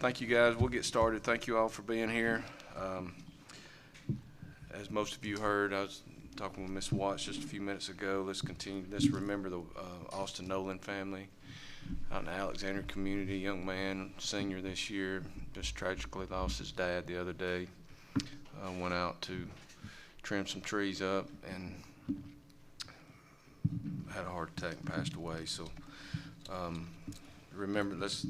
Thank you, guys. We'll get started. Thank you all for being here. As most of you heard, I was talking with Ms. Watts just a few minutes ago. Let's continue. Let's remember the Austin Nolan family out in the Alexander community. Young man, senior this year, just tragically lost his dad the other day. Went out to trim some trees up and had a heart attack and passed away. So remember, let's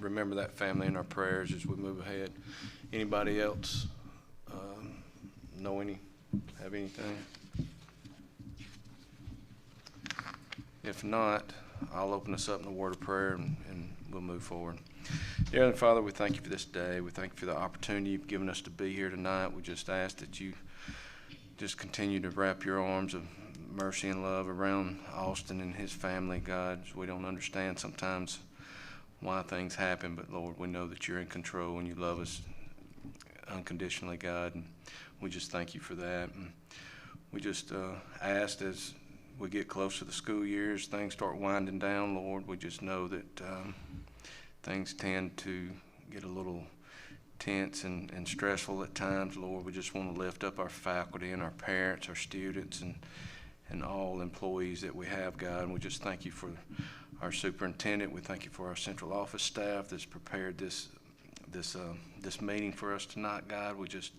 remember that family in our prayers as we move ahead. Anybody else have anything? If not, I'll open us up in a word of prayer and we'll move forward. Dear Heavenly Father, we thank you for this day. We thank you for the opportunity you've given us to be here tonight. We just ask that you just continue to wrap your arms of mercy and love around Austin and his family, God. We don't understand sometimes why things happen, but Lord, we know that you're in control and you love us unconditionally, God. And we just thank you for that. And we just asked as we get close to the school years, things start winding down, Lord, we just know that things tend to get a little tense and stressful at times, Lord. We just want to lift up our faculty and our parents, our students, and all employees that we have, God. And we just thank you for our superintendent. We thank you for our central office staff that's prepared this meeting for us tonight, God. We just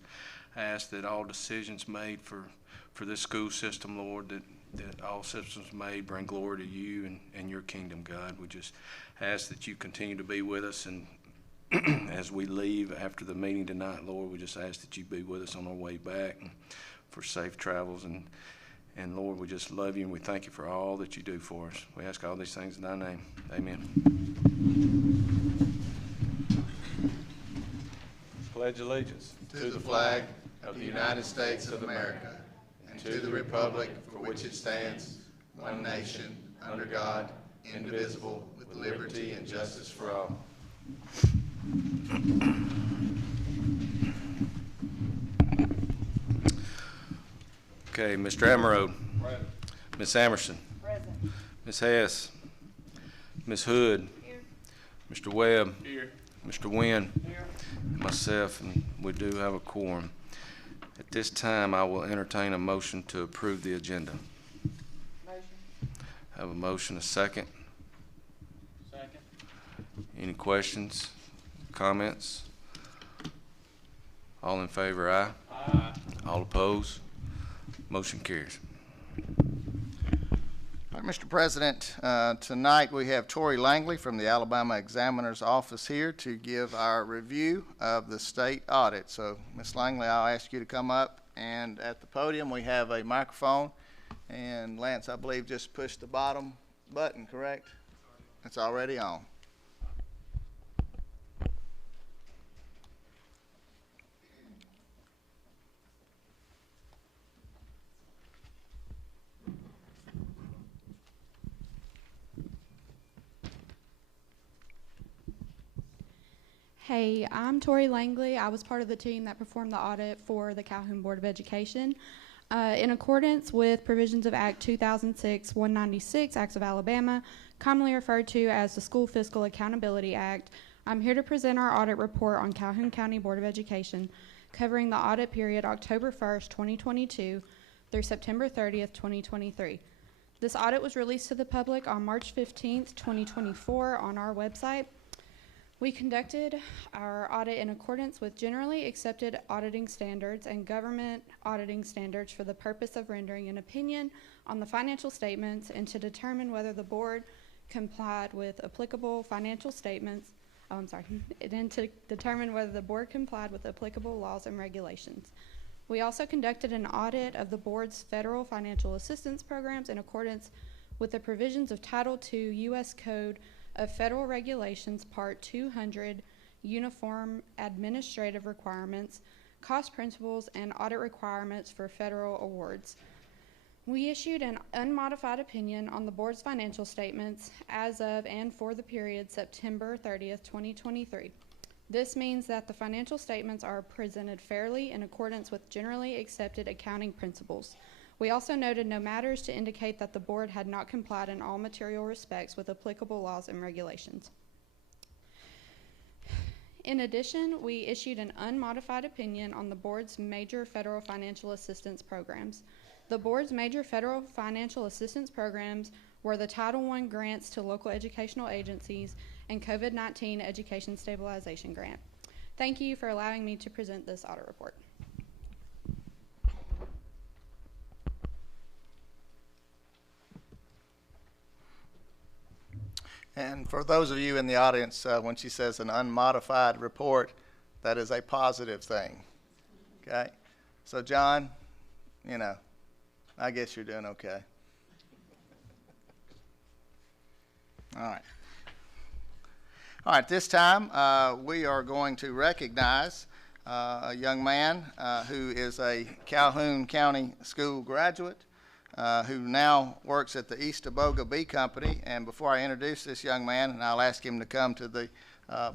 ask that all decisions made for this school system, Lord, that all systems made bring glory to you and your kingdom, God. We just ask that you continue to be with us, and as we leave after the meeting tonight, Lord, we just ask that you be with us on our way back and for safe travels. And Lord, we just love you and we thank you for all that you do for us. We ask all these things in thy name. Amen. Pledge allegiance to the flag of the United States of America and to the republic for which it stands, one nation, under God, indivisible, with liberty and justice for all. Okay, Mr. Amaro. Present. Ms. Amerson. Present. Ms. Hess. Ms. Hood. Here. Mr. Webb. Here. Mr. Wynn. Here. Myself, and we do have a quorum. At this time, I will entertain a motion to approve the agenda. Motion. Have a motion, a second. Second. Any questions, comments? All in favor, aye. Aye. All opposed? Motion carries. All right, Mr. President, tonight we have Tori Langley from the Alabama Examiner's Office here to give our review of the state audit. So, Ms. Langley, I'll ask you to come up, and at the podium we have a microphone. And Lance, I believe, just push the bottom button, correct? It's already on. Hey, I'm Tori Langley. I was part of the team that performed the audit for the Calhoun Board of Education. In accordance with provisions of Act 2006-196, Acts of Alabama, commonly referred to as the School Fiscal Accountability Act, I'm here to present our audit report on Calhoun County Board of Education, covering the audit period October 1st, 2022 through September 30th, 2023. This audit was released to the public on March 15th, 2024 on our website. We conducted our audit in accordance with generally accepted auditing standards and government auditing standards for the purpose of rendering an opinion on the financial statements and to determine whether the board complied with applicable financial statements, and to determine whether the board complied with applicable laws and regulations. We also conducted an audit of the board's federal financial assistance programs in accordance with the provisions of Title II U.S. Code of Federal Regulations, Part 200, Uniform Administrative Requirements, Cost Principles, and Audit Requirements for Federal Awards. We issued an unmodified opinion on the board's financial statements as of and for the period September 30th, 2023. This means that the financial statements are presented fairly in accordance with generally accepted accounting principles. We also noted no matters to indicate that the board had not complied in all material respects with applicable laws and regulations. In addition, we issued an unmodified opinion on the board's major federal financial assistance programs. The board's major federal financial assistance programs were the Title I grants to local educational agencies and COVID-19 Education Stabilization Grant. Thank you for allowing me to present this audit report. And for those of you in the audience, when she says an unmodified report, that is a positive thing. Okay? So, John, you know, I guess you're doing okay. All right. All right, this time we are going to recognize a young man who is a Calhoun County School graduate who now works at the East Aboga Bee Company. And before I introduce this young man, and I'll ask him to come to the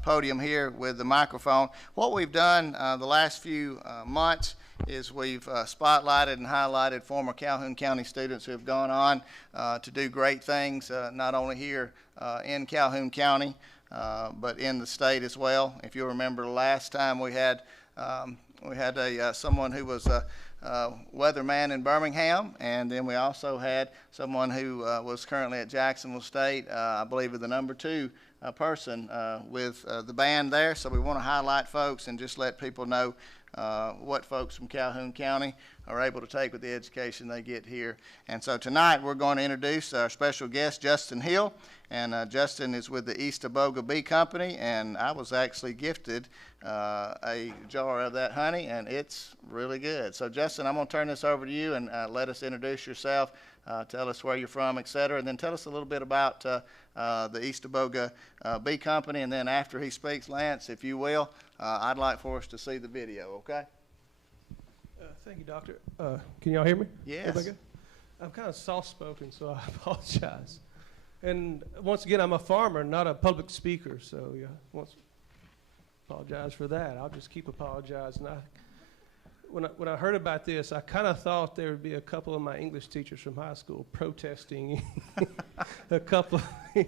podium here with the microphone, what we've done the last few months is we've spotlighted and highlighted former Calhoun County students who have gone on to do great things, not only here in Calhoun County, but in the state as well. If you remember the last time we had someone who was a weatherman in Birmingham, and then we also had someone who was currently at Jacksonville State, I believe the number 2 person with the band there. So we want to highlight folks and just let people know what folks from Calhoun County are able to take with the education they get here. And so tonight we're going to introduce our special guest, Justin Hill. And Justin is with the East Aboga Bee Company, and I was actually gifted a jar of that honey, and it's really good. So Justin, I'm going to turn this over to you and let us introduce yourself, tell us where you're from, et cetera, and then tell us a little bit about the East Aboga Bee Company. And then after he speaks, Lance, if you will, I'd like for us to see the video, okay? Thank you, Doctor. Can y'all hear me? Yes. Everybody good? I'm kind of soft-spoken, so I apologize. And once again, I'm a farmer, not a public speaker, so yeah, apologize for that. I'll just keep apologizing. When I heard about this, I kind of thought there would be a couple of my English teachers from high school protesting a couple of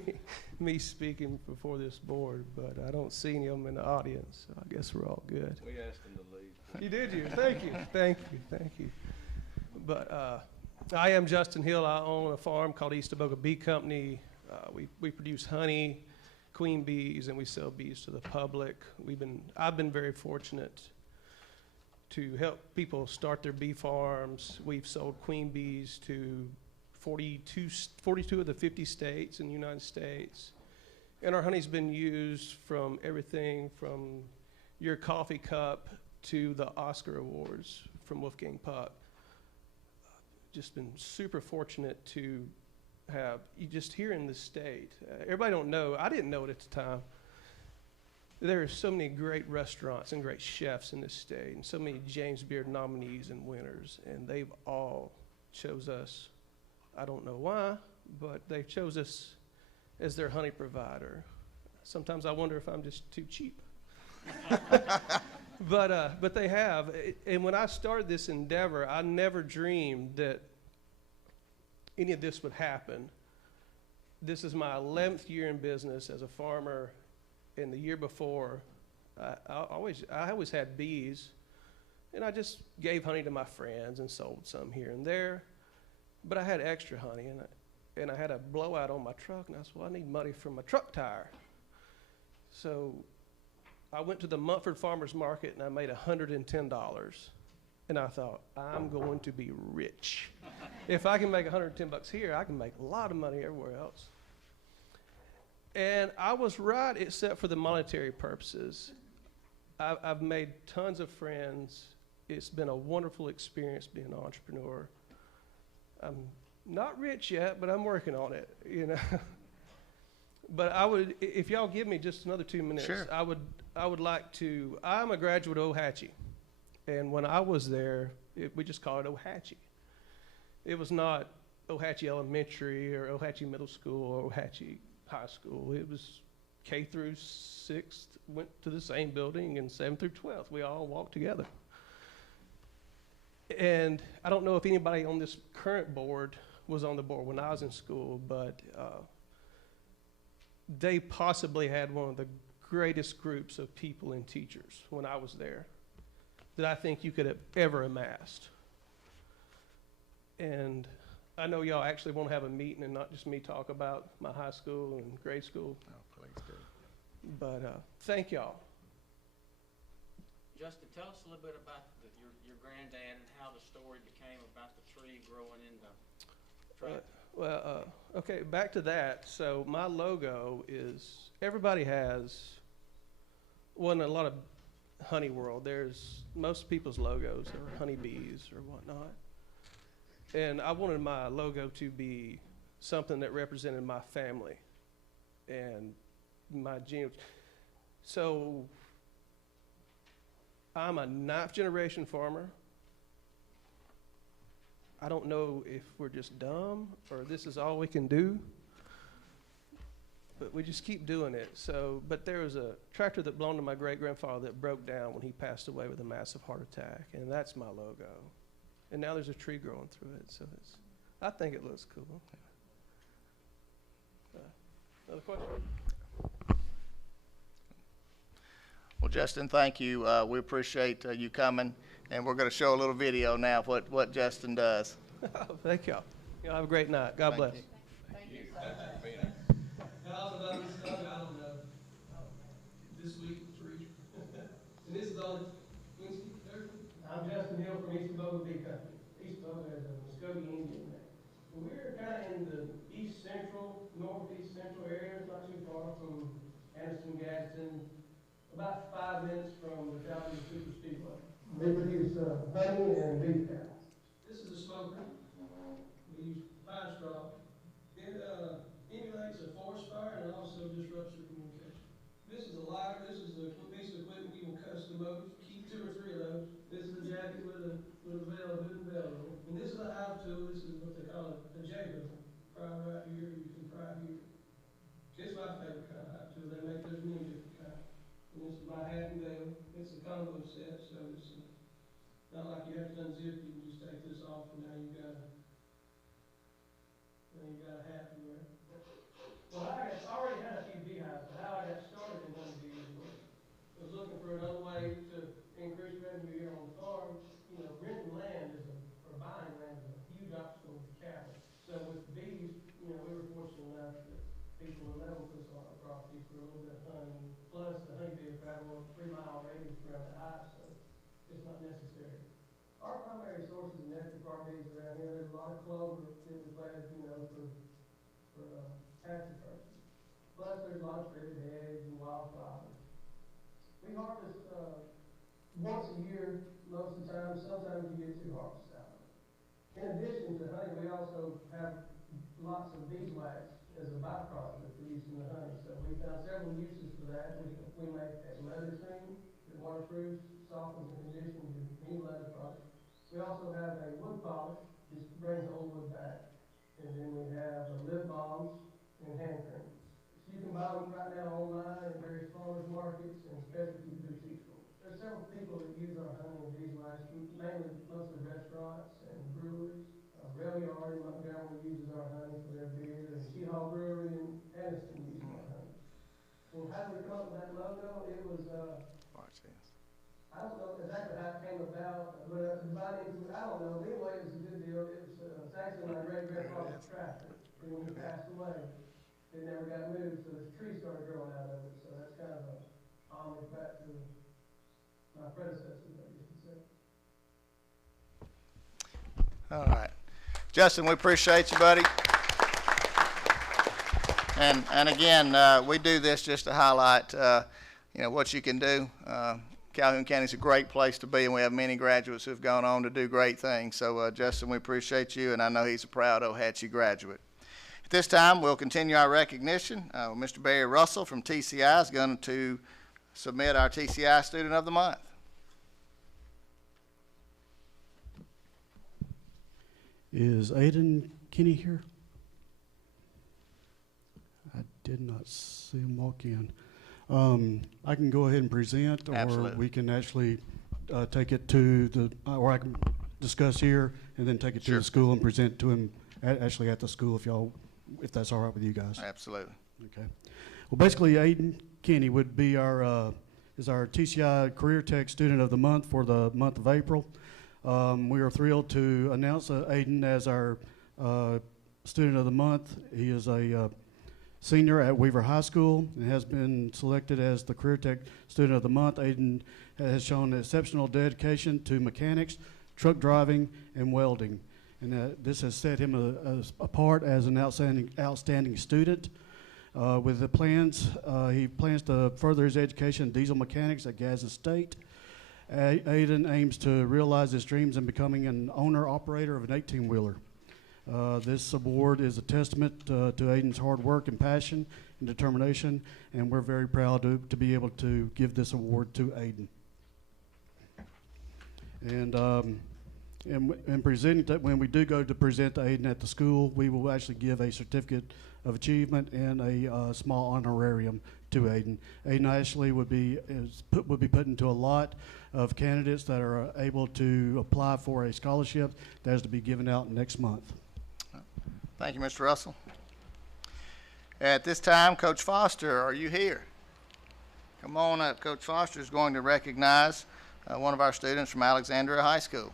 me speaking before this board, but I don't see any of them in the audience, so I guess we're all good. We asked them to leave. You did, you. Thank you. Thank you. Thank you. But I am Justin Hill. I own a farm called East Aboga Bee Company. We produce honey, queen bees, and we sell bees to the public. I've been very fortunate to help people start their bee farms. We've sold queen bees to 42 of the 50 states in the United States. And our honey's been used from everything from your coffee cup to the Oscar Awards from Wolfgang Puck. Just been super fortunate to have, you just here in the state, everybody don't know, I didn't know it at the time, there are so many great restaurants and great chefs in this state, and so many James Beard nominees and winners, and they've all chose us. I don't know why, but they chose us as their honey provider. Sometimes I wonder if I'm just too cheap. But they have. And when I started this endeavor, I never dreamed that any of this would happen. This is my 11th year in business as a farmer. And the year before, I always had bees, and I just gave honey to my friends and sold some here and there. But I had extra honey, and I had a blowout on my truck, and I said, well, I need money for my truck tire. So I went to the Mumford Farmers Market, and I made $110. And I thought, I'm going to be rich. If I can make $110 here, I can make a lot of money everywhere else. And I was right, except for the monetary purposes. I've made tons of friends. It's been a wonderful experience being an entrepreneur. I'm not rich yet, but I'm working on it, you know. But I would, if y'all give me just another 2 minutes, Sure. I would like to, I'm a graduate of Ohatchee. And when I was there, we just called it Ohatchee. It was not Ohatchee Elementary or Ohatchee Middle School or Ohatchee High School. It was K through 6th, went to the same building, and 7th through 12th. We all walked together. And I don't know if anybody on this current board was on the board when I was in school, but they possibly had one of the greatest groups of people and teachers when I was there that I think you could have ever amassed. And I know y'all actually want to have a meeting and not just me talk about my high school and grade school. Oh, please do. But thank y'all. Justin, tell us a little bit about your granddad and how the story became about the tree growing in the track. Well, okay, back to that. So my logo is, everybody has, well, in a lot of honey world, there's, most people's logos are honeybees or whatnot. And I wanted my logo to be something that represented my family and my genes. So I'm a 9th generation farmer. I don't know if we're just dumb or this is all we can do, but we just keep doing it. So, but there was a tractor that belonged to my great-grandfather that broke down when he passed away with a massive heart attack, and that's my logo. And now there's a tree growing through it, so it's, I think it looks cool. Another question? Well, Justin, thank you. We appreciate you coming, and we're going to show a little video now of what Justin does. Thank y'all. Y'all have a great night. God bless. you. This week, three. And this is on Wednesday, Thursday. I'm Justin Hill from East Boga Bee Company. East Boga is a Muskogee Indian name. We're kind of in the east central, northeast central areas, not too far from Anderson, Gadsden, about 5 minutes from the Calhoun Super Speedway. They produce honey and beef cattle. This is a smoker. We use pine straw. It emulates a forest fire and also disrupts your communication. This is a lighter. This is a piece of equipment you can custom mode. Keep 2 or 3 of those. This is a jacket with a veil, a wooden veil on it. And this is a hive tool. This is what they call a J-hook. Pry right here. You can pry here. It's my favorite kind of hive tool. They make there's many different kinds. And this is my hat and veil. It's a combo set, so it's not like you have to unzip. You can just take this off, and now you've got a hat to wear. Well, I already had a few beehives, but how I got started in honeybees was looking for another way to increase revenue here on the farm. You know, renting land or buying land is a huge obstacle with cattle. So with bees, you know, we were fortunate enough that people would let them put us on our property for a little bit of honey. Plus, the honeybee will travel a 3-mile radius around the hive, so it's not necessary. Our primary source is nectar for our bees around here. There's a lot of clover that we planted, you know, for pasture purposes. Plus, there's a lot of threaded hedge and wildflowers. We harvest once a year most of the time. Sometimes you get 2 harvests out of it. In addition to honey, we also have lots of beeswax as a byproduct of producing the honey. So we found several uses for that. We make a leather cream that waterproofs, softens, and conditions any leather product. We also have a wood polish, just brings the old wood back. And then we have lip balms and hand creams. So you can buy them right now online at various farmers markets and specialty boutique stores. There's several people that use our honey and beeswax, mainly mostly restaurants and breweries. Rail Yard in Montgomery uses our honey for their beer, and Sheehaw Brewery in Addison uses our honey. Well, how did we come up with that logo? It was, Watch this. I don't know exactly how it came about, but divided into, I don't know, anyway, it was a good deal. It was actually my great-grandfather's tractor, and when he passed away, it never got moved, so this tree started growing out of it, so that's kind of a homage back to my predecessors, I guess you'd say. All right. Justin, we appreciate you, buddy. And again, we do this just to highlight, you know, what you can do. Calhoun County is a great place to be, and we have many graduates who have gone on to do great things. So, Justin, we appreciate you, and I know he's a proud Ohatchee graduate. At this time, we'll continue our recognition. Mr. Barry Russell from TCI is going to submit our TCI Student of the Month. Is Aiden Kinney here? I did not see him walk in. I can go ahead and present, or Absolutely. we can actually take it to the, or I can discuss here and then take it to Sure. the school and present to him actually at the school if that's all right with you guys. Absolutely. Okay. Well, basically, Aiden Kenny would be is our TCI Career Tech Student of the Month for the month of April. We are thrilled to announce Aiden as our Student of the Month. He is a senior at Weaver High School and has been selected as the Career Tech Student of the Month. Aiden has shown exceptional dedication to mechanics, truck driving, and welding. And this has set him apart as an outstanding student. With the plans, he plans to further his education in diesel mechanics at Gadsden State. Aiden aims to realize his dreams in becoming an owner-operator of an 18-wheeler. This award is a testament to Aiden's hard work and passion and determination, and we're very proud to be able to give this award to Aiden. And presenting that, when we do go to present to Aiden at the school, we will actually give a certificate of achievement and a small honorarium to Aiden. Aiden actually would be put into a lot of candidates that are able to apply for a scholarship that is to be given out next month. Thank you, Mr. Russell. At this time, Coach Foster, are you here? Come on up. Coach Foster is going to recognize one of our students from Alexandria High School.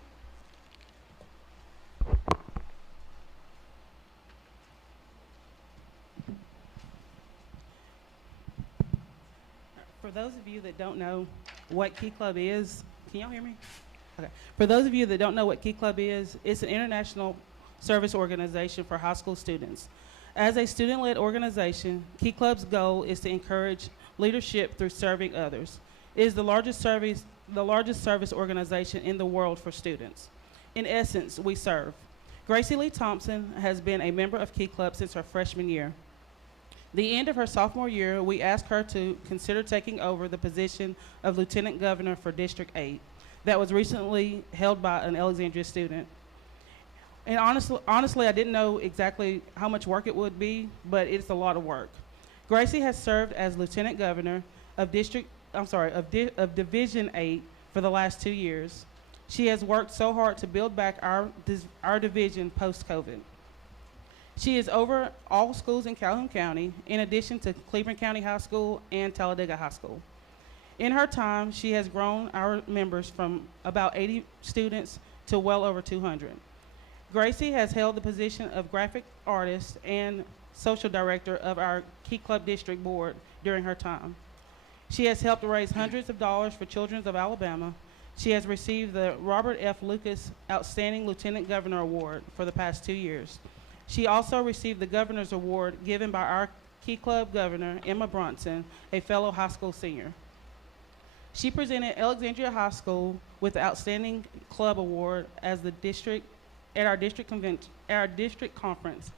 For those of you that don't know what Key Club is, can y'all hear me? Okay. For those of you that don't know what Key Club is, it's an international service organization for high school students. As a student-led organization, Key Club's goal is to encourage leadership through serving others. It is the largest service organization in the world for students. In essence, we serve. Gracie Lee Thompson has been a member of Key Club since her freshman year. The end of her sophomore year, we asked her to consider taking over the position of Lieutenant Governor for District 8 that was recently held by an Alexandria student. And honestly, I didn't know exactly how much work it would be, but it's a lot of work. Gracie has served as Lieutenant Governor of Division 8 for the last 2 years. She has worked so hard to build back our division post-COVID. She is over all schools in Calhoun County, in addition to Cleveland County High School and Talladega High School. In her time, she has grown our members from about 80 students to well over 200. Gracie has held the position of graphic artist and social director of our Key Club District Board during her time. She has helped raise hundreds of dollars for Children of Alabama. She has received the Robert F. Lucas Outstanding Lieutenant Governor Award for the past 2 years. She also received the Governor's Award given by our Key Club Governor, Emma Bronson, a fellow high school senior. She presented Alexandria High School with the Outstanding Club Award at our district conference.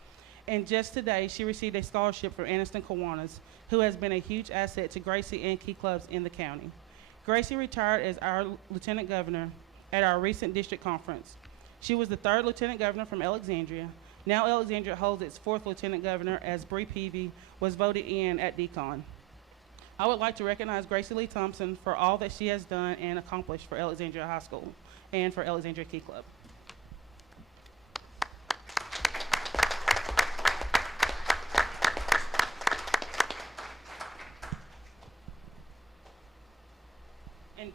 And just today, she received a scholarship from Aniston Kiwanis, who has been a huge asset to Gracie and Key Clubs in the county. Gracie retired as our Lieutenant Governor at our recent district conference. She was the 3rd Lieutenant Governor from Alexandria. Now Alexandria holds its 4th Lieutenant Governor as Bree Peavy was voted in at DECON. I would like to recognize Gracie Lee Thompson for all that she has done and accomplished for Alexandria High School and for Alexandria Key Club. And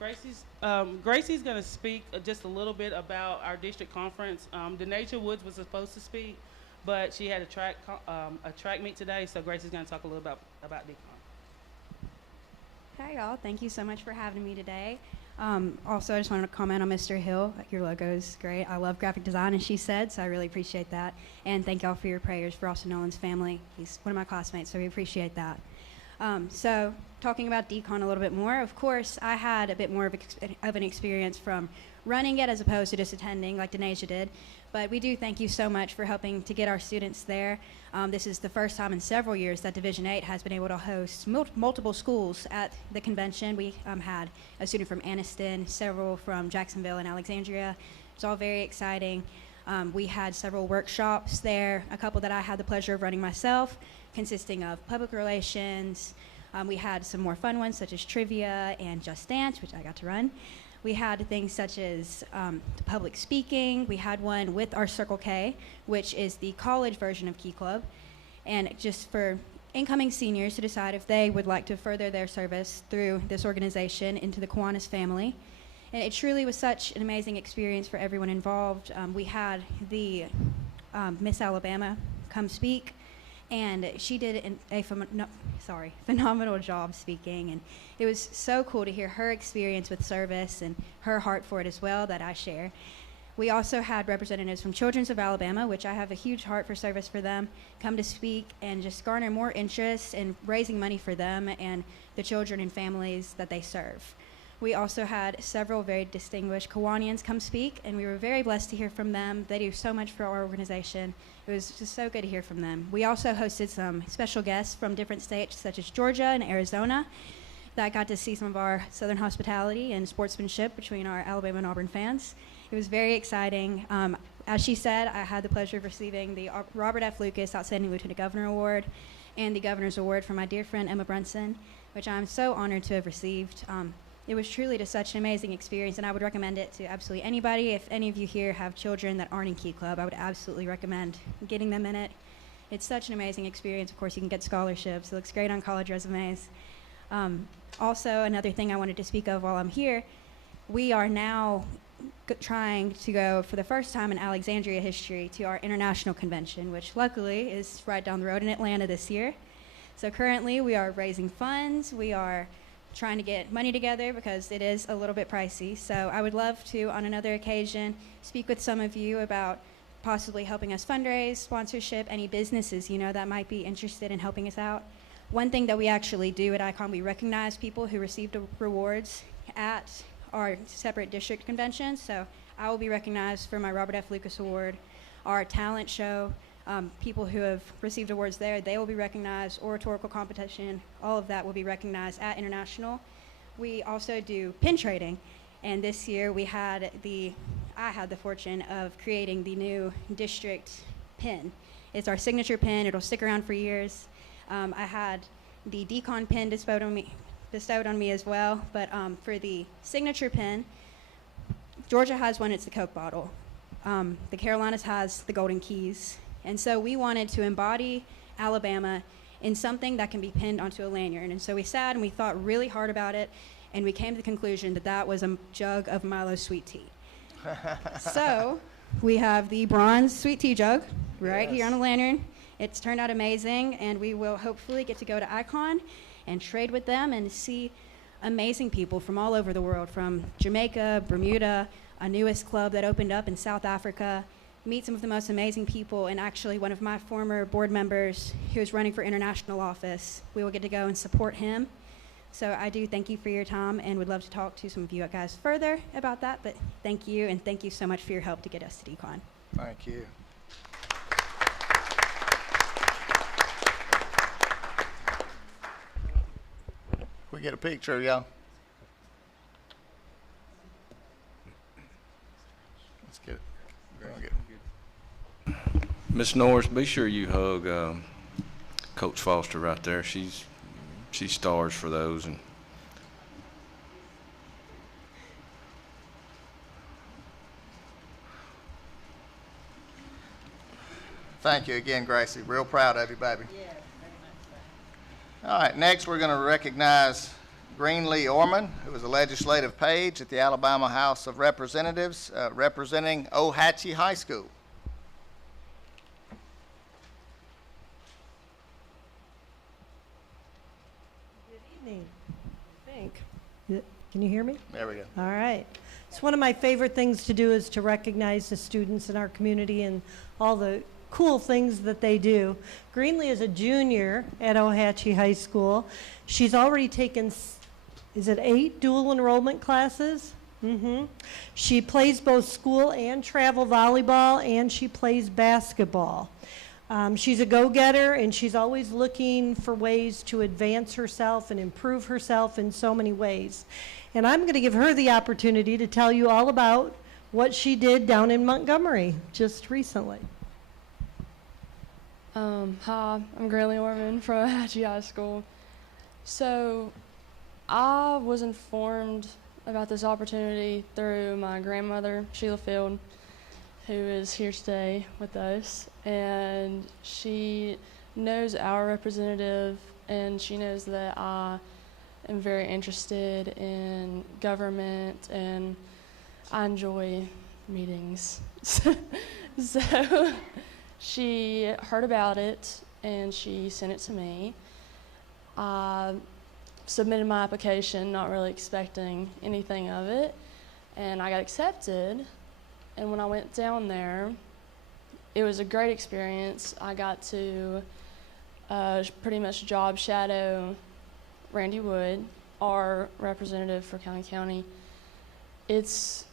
Gracie's going to speak just a little bit about our district conference. Denasia Woods was supposed to speak, but she had a track meet today, so Gracie's going to talk a little about DECON. Hi, y'all. Thank you so much for having me today. Also, I just wanted to comment on Mr. Hill. Your logo is great. I love graphic design, as she said, so I really appreciate that. And thank y'all for your prayers for Austin Nolan's family. He's one of my classmates, so we appreciate that. So talking about DECON a little bit more, of course, I had a bit more of an experience from running it as opposed to just attending like Denasia did. But we do thank you so much for helping to get our students there. This is the first time in several years that Division 8 has been able to host multiple schools at the convention. We had a student from Aniston, several from Jacksonville and Alexandria. It's all very exciting. We had several workshops there, a couple that I had the pleasure of running myself, consisting of public relations. We had some more fun ones such as trivia and Just Dance, which I got to run. We had things such as public speaking. We had one with our Circle K, which is the college version of Key Club. And just for incoming seniors to decide if they would like to further their service through this organization into the Kiwanis family. And it truly was such an amazing experience for everyone involved. We had the Miss Alabama come speak, and she did a phenomenal job speaking, and it was so cool to hear her experience with service and her heart for it as well that I share. We also had representatives from Children's of Alabama, which I have a huge heart for service for them, come to speak and just garner more interest in raising money for them and the children and families that they serve. We also had several very distinguished Kiwanians come speak, and we were very blessed to hear from them. They do so much for our organization. It was just so good to hear from them. We also hosted some special guests from different states, such as Georgia and Arizona, that got to see some of our Southern hospitality and sportsmanship between our Alabama and Auburn fans. It was very exciting. As she said, I had the pleasure of receiving the Robert F. Lucas Outstanding Lieutenant Governor Award and the Governor's Award from my dear friend Emma Brunson, which I'm so honored to have received. It was truly just such an amazing experience, and I would recommend it to absolutely anybody. If any of you here have children that aren't in Key Club, I would absolutely recommend getting them in it. It's such an amazing experience. Of course, you can get scholarships. It looks great on college resumes. Also, another thing I wanted to speak of while I'm here, we are now trying to go for the first time in Alexandria history to our international convention, which luckily is right down the road in Atlanta this year. So currently we are raising funds. We are trying to get money together because it is a little bit pricey. So I would love to, on another occasion, speak with some of you about possibly helping us fundraise, sponsorship, any businesses, that might be interested in helping us out. One thing that we actually do at ICON, we recognize people who received rewards at our separate district conventions. So I will be recognized for my Robert F. Lucas Award, our talent show. People who have received awards there, they will be recognized. Oratorical competition, all of that will be recognized at International. We also do pin trading, and this year I had the fortune of creating the new district pin. It's our signature pin. It'll stick around for years. I had the Decon pin bestowed on me as well, but for the signature pin, Georgia has one. It's the Coke bottle. The Carolinas has the Golden Keys. And so we wanted to embody Alabama in something that can be pinned onto a lanyard. And so we sat and we thought really hard about it, and we came to the conclusion that that was a jug of Milo sweet tea. So we have the bronze sweet tea jug right here on a lanyard. It's turned out amazing, and we will hopefully get to go to ICON and trade with them and see amazing people from all over the world, from Jamaica, Bermuda, a newest club that opened up in South Africa, meet some of the most amazing people, and actually one of my former board members who is running for international office, we will get to go and support him. So I do thank you for your time and would love to talk to some of you guys further about that, but thank you, and thank you so much for your help to get us to DCON. Thank you. We get a picture, y'all. Let's get it. Miss Norris, be sure you hug Coach Foster right there. She stars for those. And thank you again, Gracie. Real proud of you, baby. All right, next we're going to recognize Greenlee Orman, who is a legislative page at the Alabama House of Representatives, representing Ohatchee High School. Good evening, I think. Can you hear me? There we go. All right. It's one of my favorite things to do is to recognize the students in our community and all the cool things that they do. Greenlee is a junior at Ohatchee High School. She's already taken, is it 8 dual enrollment classes? She plays both school and travel volleyball, and she plays basketball. She's a go-getter, and she's always looking for ways to advance herself and improve herself in so many ways. And I'm going to give her the opportunity to tell you all about what she did down in Montgomery just recently. Hi, I'm Greenlee Orman from Ohatchee High School. So I was informed about this opportunity through my grandmother, Sheila Field, who is here today with us, and she knows our representative, and she knows that I am very interested in government, and I enjoy meetings. So she heard about it, and she sent it to me. I submitted my application, not really expecting anything of it, and I got accepted. And when I went down there, it was a great experience. I got to pretty much job shadow Randy Wood, our representative for Calhoun County. It's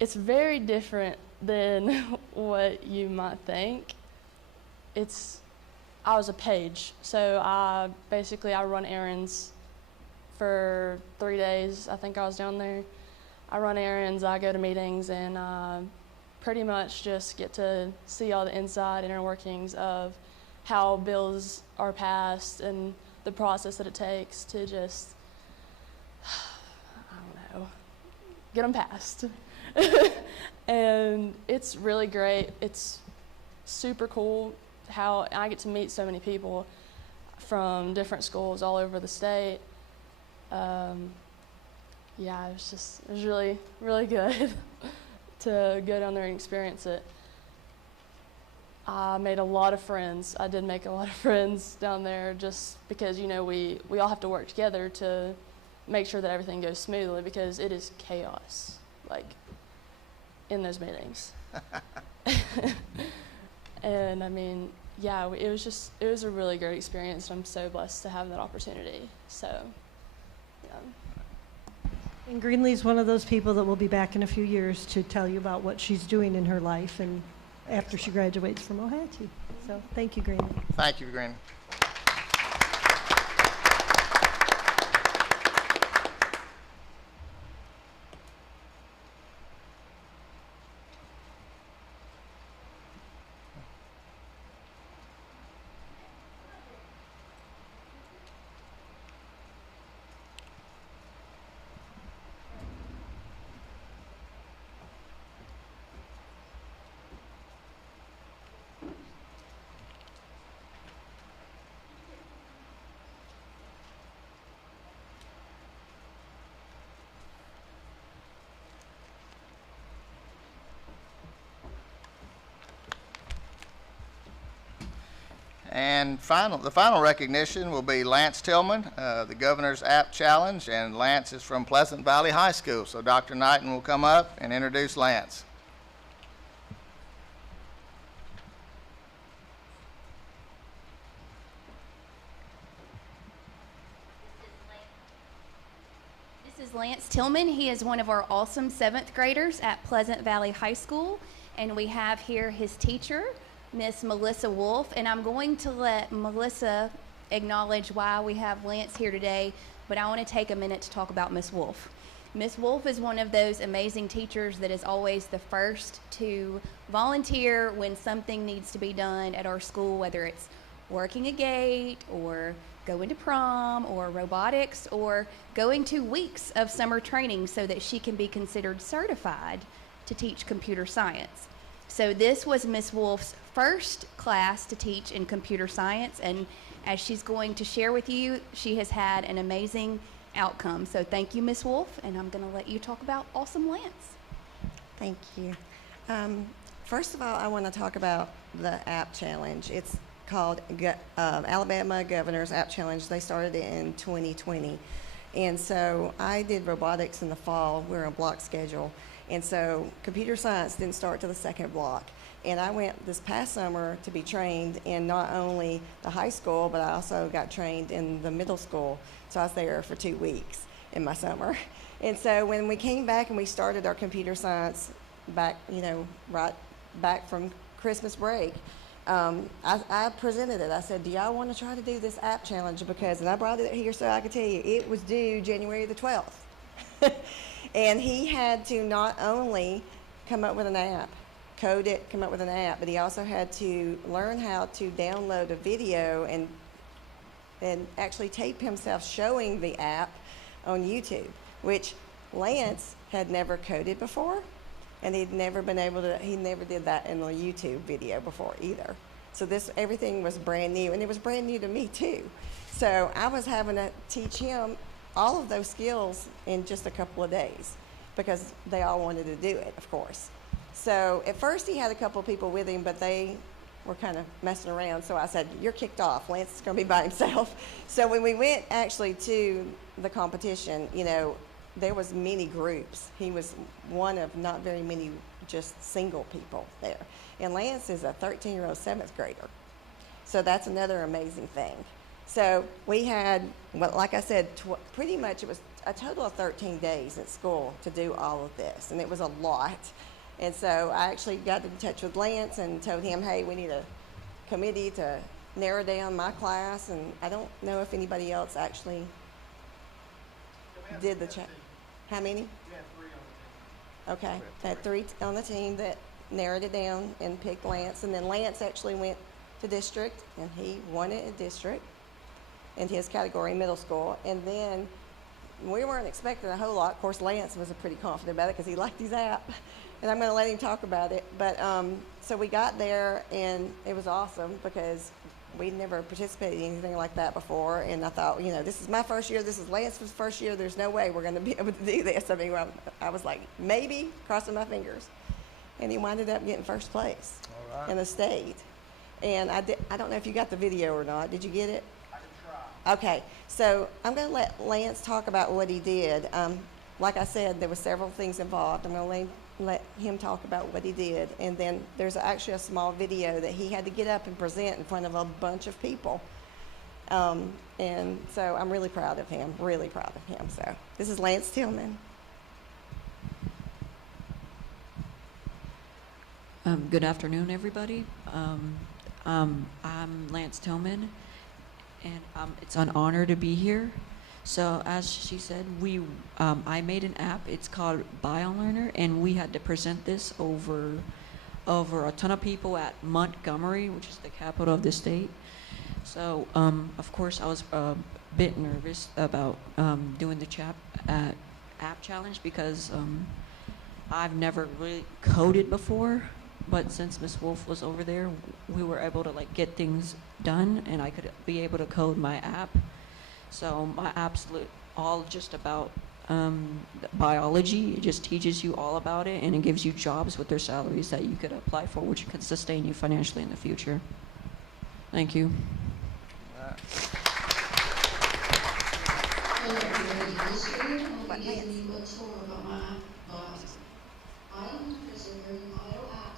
very different than what you might think. I was a page, so I run errands for 3 days. I think I was down there. I run errands, I go to meetings, and pretty much just get to see all the inside inner workings of how bills are passed and the process that it takes to just, I don't know, get them passed. And it's really great. It's super cool how I get to meet so many people from different schools all over the state. Yeah, it was really, really good to go down there and experience it. I made a lot of friends. I did make a lot of friends down there just because, you know, we all have to work together to make sure that everything goes smoothly, because it is chaos, like, in those meetings. And I mean, yeah, it was a really great experience. I'm so blessed to have that opportunity. So, yeah. And Greenlee's one of those people that will be back in a few years to tell you about what she's doing in her life and after she graduates from OHATI. So thank you, Greenlee. Thank you, Green. And the final recognition will be Lance Tillman, the Governor's App Challenge, and Lance is from Pleasant Valley High School. So Dr. Knighton will come up and introduce Lance. This is Lance Tillman. He is one of our awesome 7th graders at Pleasant Valley High School, and we have here his teacher, Miss Melissa Wolf, and I'm going to let Melissa acknowledge why we have Lance here today, but I want to take a minute to talk about Miss Wolf. Miss Wolf is one of those amazing teachers that is always the first to volunteer when something needs to be done at our school, whether it's working a gate or going to prom or robotics or going to weeks of summer training so that she can be considered certified to teach computer science. So this was Miss Wolf's first class to teach in computer science, and as she's going to share with you, she has had an amazing outcome. So thank you, Miss Wolf, and I'm going to let you talk about Awesome Lance. Thank you. First of all, I want to talk about the app challenge. It's called Alabama Governor's App Challenge. They started it in 2020. And so I did robotics in the fall. We're on a block schedule. And so computer science didn't start till the second block. And I went this past summer to be trained in not only the high school, but I also got trained in the middle school. So I was there for 2 weeks in my summer. And so when we came back and we started our computer science back, right back from Christmas break, I presented it. I said, do y'all want to try to do this app challenge? And I brought it here so I could tell you, it was due January the 12th. And he had to not only come up with an app, code it, come up with an app, but he also had to learn how to download a video and actually tape himself showing the app on YouTube, which Lance had never coded before, and he never did that in a YouTube video before either. So everything was brand new, and it was brand new to me too. So I was having to teach him all of those skills in just a couple of days because they all wanted to do it, of course. So at first he had a couple of people with him, but they were kind of messing around. So I said, you're kicked off. Lance is going to be by himself. So when we went actually to the competition, you know, there was many groups. He was one of not very many just single people there. And Lance is a 13-year-old 7th grader. So that's another amazing thing. So we had, well, like I said, pretty much it was a total of 13 days at school to do all of this. And it was a lot. And so I actually got in touch with Lance and told him, hey, we need a committee to narrow down my class. And I don't know if anybody else actually did the check. How many? We had 3 on the team. Okay, had 3 on the team that narrowed it down and picked Lance. And then Lance actually went to district, and he won it at district in his category, middle school. And then we weren't expecting a whole lot. Of course, Lance was pretty confident about it because he liked his app. And I'm going to let him talk about it. But so we got there, and it was awesome because we'd never participated in anything like that before. And I thought, you know, this is my first year. This is Lance's first year. There's no way we're going to be able to do this. I mean, I was like, maybe, crossing my fingers. And he winded up getting first place in the state. And I don't know if you got the video or not. Did you get it? I can try. Okay, so I'm going to let Lance talk about what he did. Like I said, there were several things involved. I'm going to let him talk about what he did. And then there's actually a small video that he had to get up and present in front of a bunch of people. And so I'm really proud of him, really proud of him. So this is Lance Tillman. Good afternoon, everybody. I'm Lance Tillman, and it's an honor to be here. So as she said, I made an app. It's called BioLearner, and we had to present this over a ton of people at Montgomery, which is the capital of the state. So of course I was a bit nervous about doing the app challenge because I've never really coded before. But since Ms. Wolf was over there, we were able to like get things done, and I could be able to code my app. So my app's all just about biology. It just teaches you all about it, and it gives you jobs with their salaries that you could apply for, which could sustain you financially in the future. Thank you.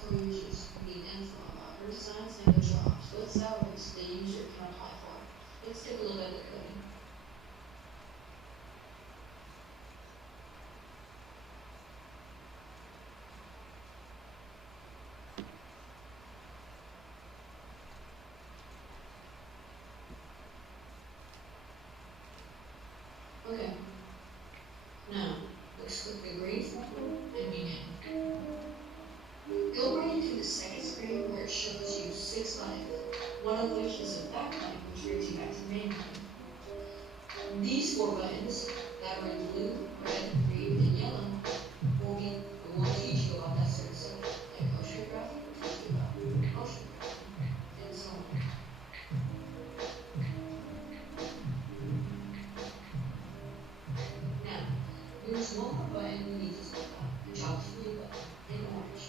Users need info about her designs and the jobs, what salaries the user can apply for. Let's take a look at the coding. Okay. Now, let's click the green folder and begin. Go right into the second screen where it shows you 6 buttons, one of which is a back button, which brings you back to the main menu. These 4 buttons that are in blue, red, green, and yellow will teach you about that certain subject, like oceanography will teach you about oceanography, and so on. Now, there's one more button we need to talk about, the jobs blue button in orange.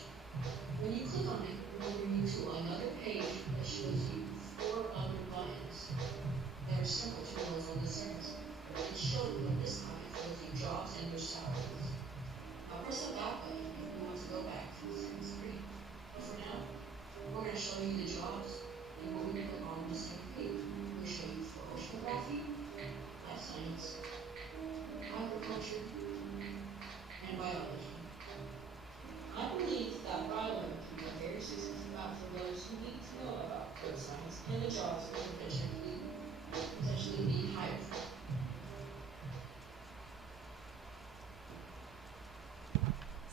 When you click on it, it will bring you to another page that shows you 4 other buttons that are similar to the ones on the second screen. It shows you, but this time it shows you jobs and their salaries. Now press the back button if you want to go back to the second screen. But for now, we're going to show you the jobs, and what we click on the second page. We'll show you for oceanography, life science, agriculture, and biology. I believe that BioLearner can be a very successful app for those who need to know about earth science and the jobs that could potentially be hired for.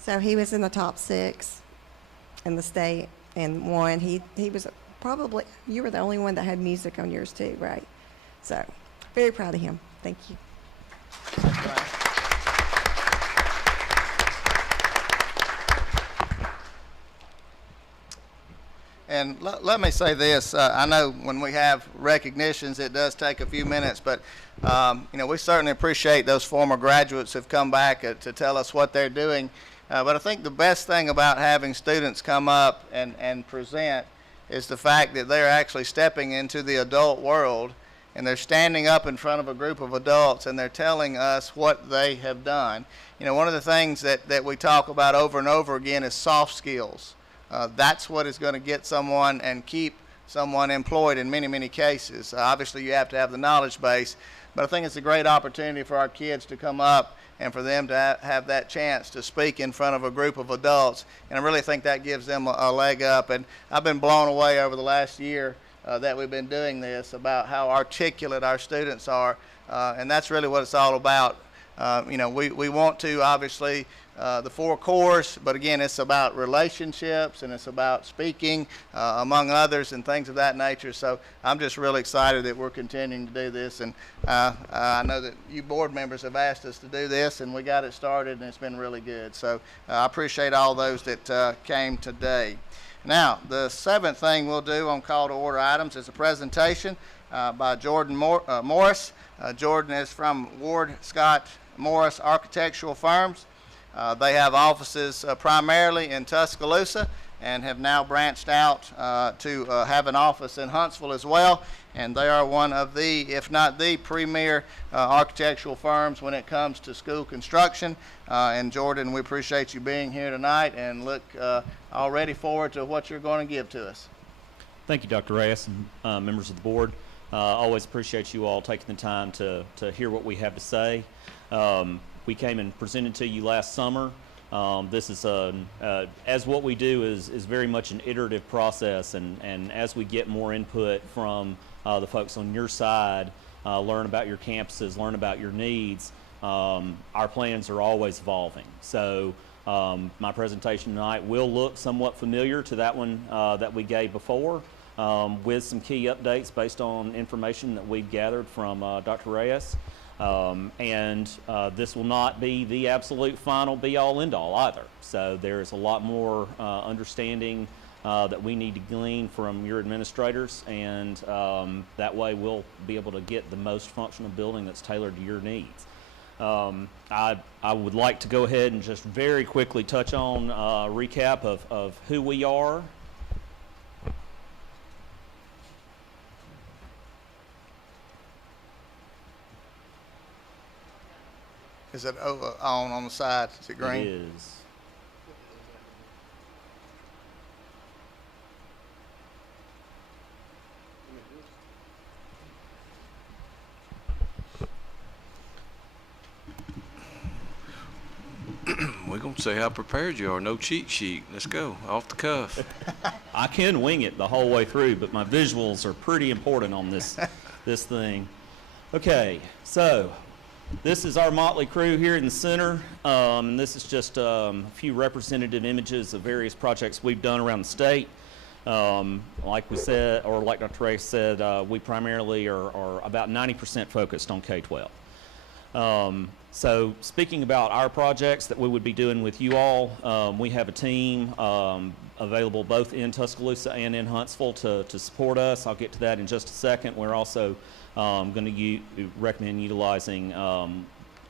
So he was in the top 6 in the state and won. He was probably, you were the only one that had music on yours too, right? So very proud of him. Thank you. And let me say this. I know when we have recognitions, it does take a few minutes, but we certainly appreciate those former graduates who've come back to tell us what they're doing. But I think the best thing about having students come up and present is the fact that they're actually stepping into the adult world, and they're standing up in front of a group of adults and they're telling us what they have done. One of the things that we talk about over and over again is soft skills. That's what is going to get someone and keep someone employed in many, many cases. Obviously, you have to have the knowledge base, but I think it's a great opportunity for our kids to come up and for them to have that chance to speak in front of a group of adults. And I really think that gives them a leg up. And I've been blown away over the last year that we've been doing this about how articulate our students are. And that's really what it's all about. We want to, obviously, the 4 cores, but again, it's about relationships and it's about speaking, among others, and things of that nature. So I'm just really excited that we're continuing to do this. And I know that you board members have asked us to do this, and we got it started, and it's been really good. So I appreciate all those that came today. Now, the 7th thing we'll do on call to order items is a presentation by Jordan Morris. Jordan is from Ward Scott Morris Architectural Firms. They have offices primarily in Tuscaloosa and have now branched out to have an office in Huntsville as well. And they are one of the, if not the premier architectural firms when it comes to school construction. And Jordan, we appreciate you being here tonight and look already forward to what you're going to give to us. Thank you, Dr. Reyes and members of the board. Always appreciate you all taking the time to hear what we have to say. We came and presented to you last summer. This is as what we do is very much an iterative process, and as we get more input from the folks on your side, learn about your campuses, learn about your needs, our plans are always evolving. So my presentation tonight will look somewhat familiar to that one that we gave before, with some key updates based on information that we've gathered from Dr. Reyes. This will not be the absolute final be-all, end-all either. So there's a lot more understanding that we need to glean from your administrators, and that way we'll be able to get the most functional building that's tailored to your needs. I would like to go ahead and just very quickly touch on a recap of who we are. Is it on the side? Is it green? It is. We're going to see how prepared you are. No cheat sheet. Let's go. Off the cuff. I can wing it the whole way through, but my visuals are pretty important on this thing. Okay, so this is our motley crew here in the center, and this is just a few representative images of various projects we've done around the state. Like we said, or like Dr. Ray said, we primarily are about 90% focused on K-12. So speaking about our projects that we would be doing with you all, we have a team available both in Tuscaloosa and in Huntsville to support us. I'll get to that in just a second. We're also going to recommend utilizing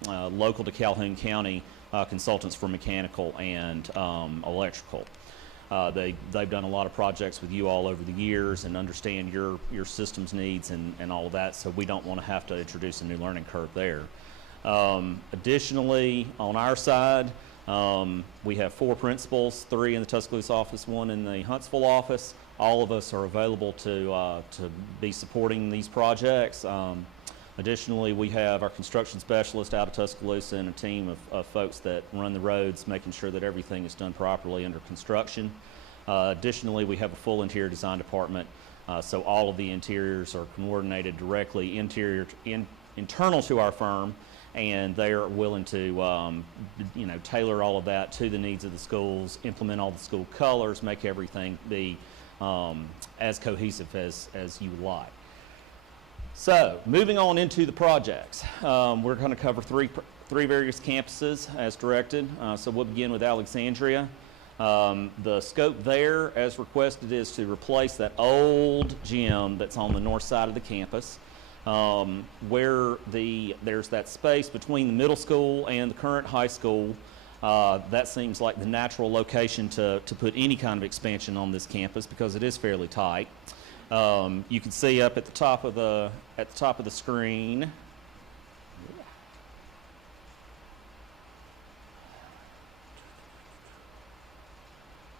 local to Calhoun County consultants for mechanical and electrical. They've done a lot of projects with you all over the years and understand your systems needs and all of that, so we don't want to have to introduce a new learning curve there. Additionally, on our side, we have 4 principals, 3 in the Tuscaloosa office, 1 in the Huntsville office. All of us are available to be supporting these projects. Additionally, we have our construction specialist out of Tuscaloosa and a team of folks that run the roads, making sure that everything is done properly under construction. Additionally, we have a full interior design department, so all of the interiors are coordinated directly internal to our firm, and they are willing to tailor all of that to the needs of the schools, implement all the school colors, make everything be as cohesive as you would like. So moving on into the projects, we're going to cover three various campuses as directed. So we'll begin with Alexandria. The scope there, as requested, is to replace that old gym that's on the north side of the campus, where there's that space between the middle school and the current high school. That seems like the natural location to put any kind of expansion on this campus because it is fairly tight. You can see up at the top of the screen.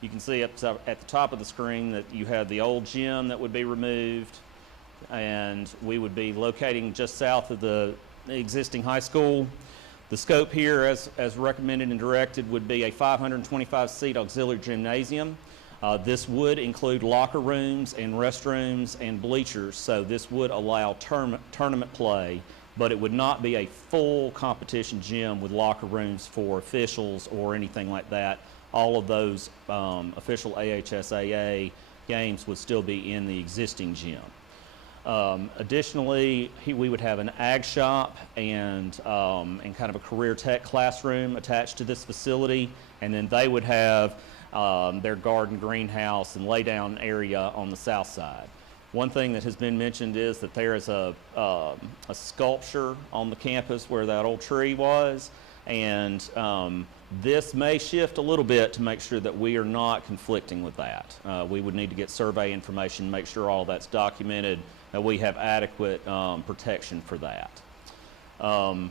You can see at the top of the screen that you have the old gym that would be removed, and we would be locating just south of the existing high school. The scope here, as recommended and directed, would be a 525-seat auxiliary gymnasium. This would include locker rooms and restrooms and bleachers, so this would allow tournament play, but it would not be a full competition gym with locker rooms for officials or anything like that. All of those official AHSAA games would still be in the existing gym. Additionally, we would have an ag shop and kind of a career tech classroom attached to this facility, and then they would have their garden, greenhouse, and laydown area on the south side. One thing that has been mentioned is that there is a sculpture on the campus where that old tree was, and this may shift a little bit to make sure that we are not conflicting with that. We would need to get survey information, make sure all that's documented, that we have adequate protection for that. I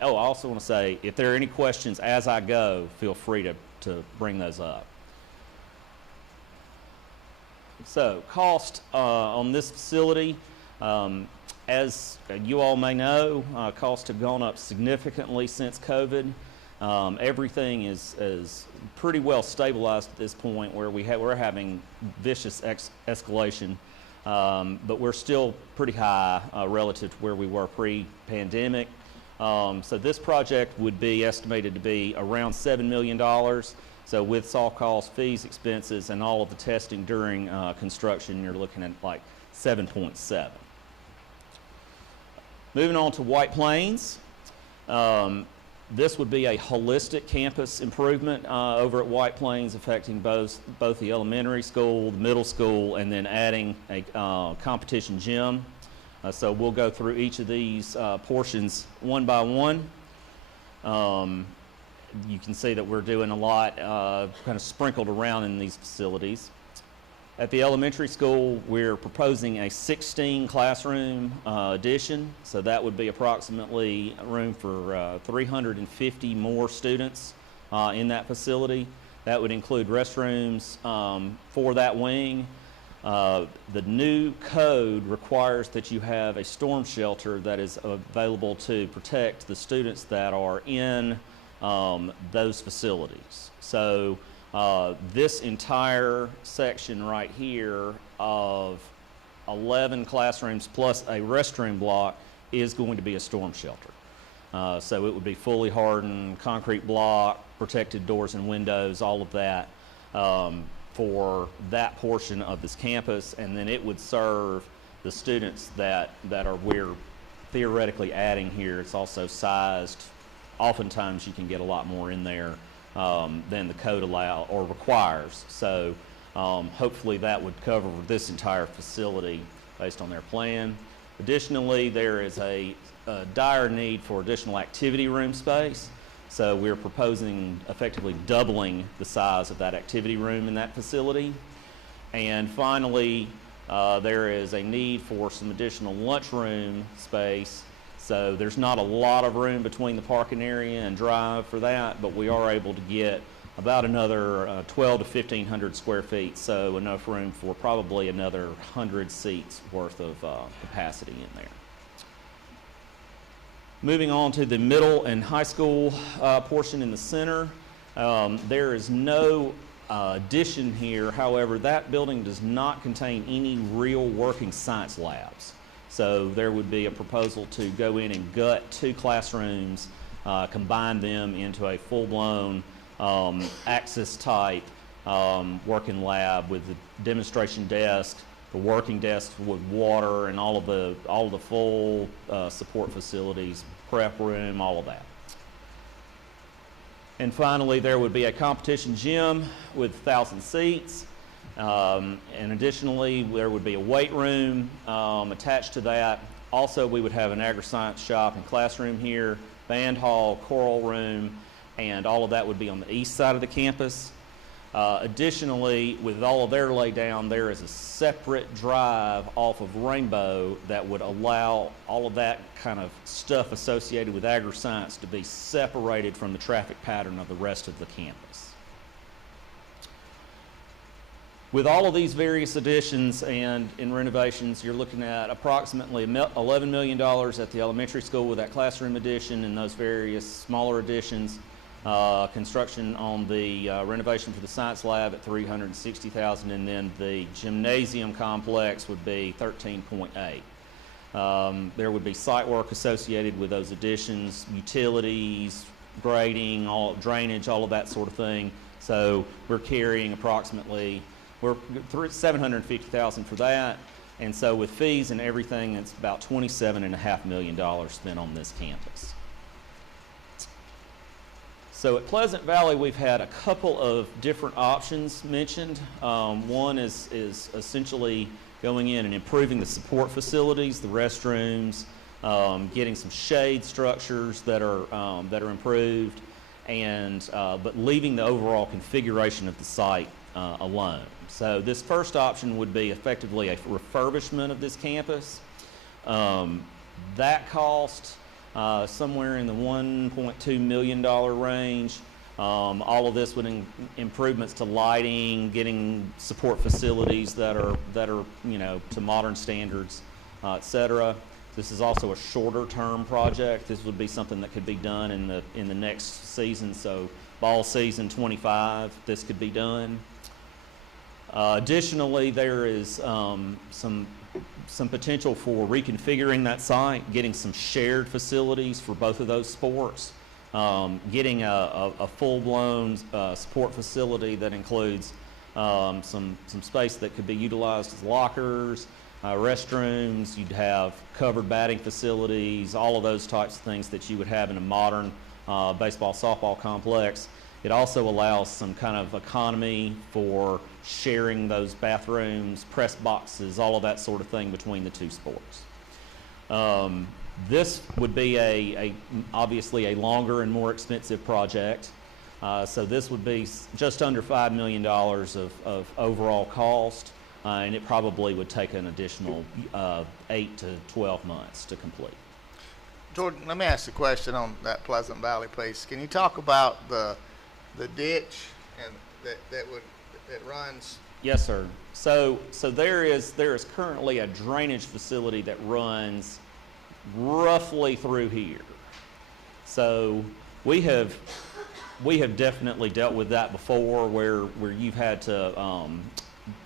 also want to say, if there are any questions as I go, feel free to bring those up. So, cost on this facility, as you all may know, costs have gone up significantly since COVID. Everything is pretty well stabilized at this point, where we're having vicious escalation, but we're still pretty high relative to where we were pre-pandemic. So this project would be estimated to be around $7 million. So with soft costs, fees, expenses, and all of the testing during construction, you're looking at like 7.7. Moving on to White Plains. This would be a holistic campus improvement over at White Plains, affecting both the elementary school, the middle school, and then adding a competition gym. So we'll go through each of these portions one by one. You can see that we're doing a lot kind of sprinkled around in these facilities. At the elementary school, we're proposing a 16 classroom addition, so that would be approximately room for 350 more students in that facility. That would include restrooms for that wing. The new code requires that you have a storm shelter that is available to protect the students that are in those facilities. So this entire section right here of 11 classrooms plus a restroom block is going to be a storm shelter. So it would be fully hardened, concrete block, protected doors and windows, all of that for that portion of this campus, and then it would serve the students that we're theoretically adding here. It's also sized. Oftentimes you can get a lot more in there than the code allows or requires. So hopefully that would cover this entire facility based on their plan. Additionally, there is a dire need for additional activity room space. So we're proposing effectively doubling the size of that activity room in that facility. And finally, there is a need for some additional lunchroom space. So there's not a lot of room between the parking area and drive for that, but we are able to get about another 12 to 1,500 square feet, so enough room for probably another 100 seats worth of capacity in there. Moving on to the middle and high school portion in the center, there is no addition here. However, that building does not contain any real working science labs. So there would be a proposal to go in and gut 2 classrooms, combine them into a full-blown Axis type working lab with the demonstration desk, the working desk with water, and all of the full support facilities, prep room, all of that. And finally, there would be a competition gym with 1,000 seats. And additionally, there would be a weight room attached to that. Also, we would have an agri-science shop and classroom here, band hall, choral room, and all of that would be on the east side of the campus. Additionally, with all of their lay down, there is a separate drive off of Rainbow that would allow all of that kind of stuff associated with agri-science to be separated from the traffic pattern of the rest of the campus. With all of these various additions and in renovations, you're looking at approximately $11 million at the elementary school with that classroom addition and those various smaller additions. Construction on the renovation for the science lab at $360,000, and then the gymnasium complex would be $13.8. There would be site work associated with those additions, utilities, grading, drainage, all of that sort of thing. So we're carrying approximately $750,000 for that, and so with fees and everything, it's about $27.5 million spent on this campus. So at Pleasant Valley, we've had a couple of different options mentioned. One is essentially going in and improving the support facilities, the restrooms, getting some shade structures that are improved, and but leaving the overall configuration of the site alone. So this first option would be effectively a refurbishment of this campus. That cost somewhere in the $1.2 million range. All of this would improvements to lighting, getting support facilities that are to modern standards, et cetera. This is also a shorter term project. This would be something that could be done in the next season. So ball season 25, this could be done. Additionally, there is some potential for reconfiguring that site, getting some shared facilities for both of those sports, getting a full-blown sport facility that includes some space that could be utilized as lockers, restrooms. You'd have covered batting facilities, all of those types of things that you would have in a modern baseball, softball complex. It also allows some kind of economy for sharing those bathrooms, press boxes, all of that sort of thing between the two sports. This would be obviously a longer and more expensive project. So this would be just under $5 million of overall cost, and it probably would take an additional 8 to 12 months to complete. Jordan, let me ask a question on that Pleasant Valley piece. Can you talk about the ditch and that runs? Yes, sir. So there is currently a drainage facility that runs roughly through here. So we have definitely dealt with that before, where you've had to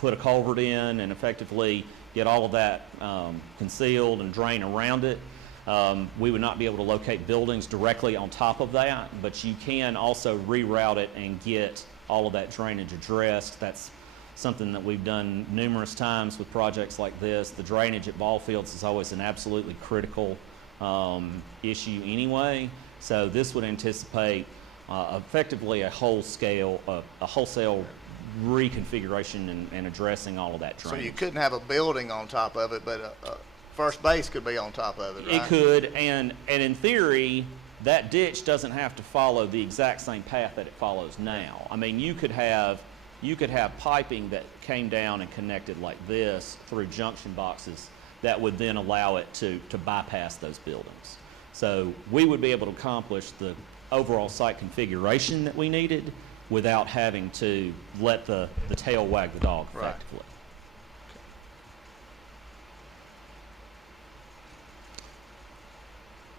put a culvert in and effectively get all of that concealed and drain around it. We would not be able to locate buildings directly on top of that, but you can also reroute it and get all of that drainage addressed. That's something that we've done numerous times with projects like this. The drainage at ball fields is always an absolutely critical issue anyway. So this would anticipate effectively a wholesale reconfiguration and addressing all of that drainage. So you couldn't have a building on top of it, but first base could be on top of it, right? It could, and in theory, that ditch doesn't have to follow the exact same path that it follows now. I mean, you could have piping that came down and connected like this through junction boxes that would then allow it to bypass those buildings. So we would be able to accomplish the overall site configuration that we needed without having to let the tail wag the dog effectively. Right.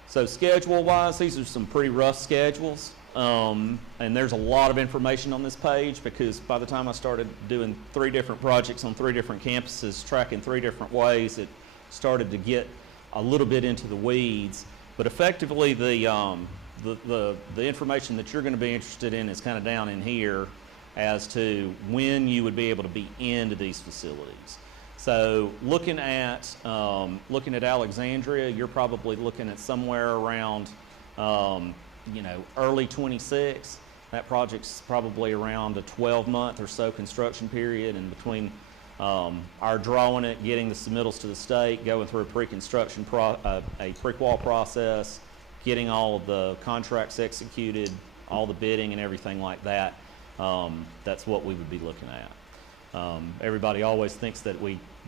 So schedule-wise, these are some pretty rough schedules, and there's a lot of information on this page because by the time I started doing 3 different projects on 3 different campuses, tracking 3 different ways, it started to get a little bit into the weeds. But effectively, the information that you're going to be interested in is kind of down in here as to when you would be able to be into these facilities. So looking at Alexandria, you're probably looking at somewhere around early 26. That project's probably around a 12-month or so construction period, and between our drawing it, getting the submittals to the state, going through a pre-construction a pre-qual process, getting all of the contracts executed, all the bidding and everything like that, that's what we would be looking at. Everybody always thinks that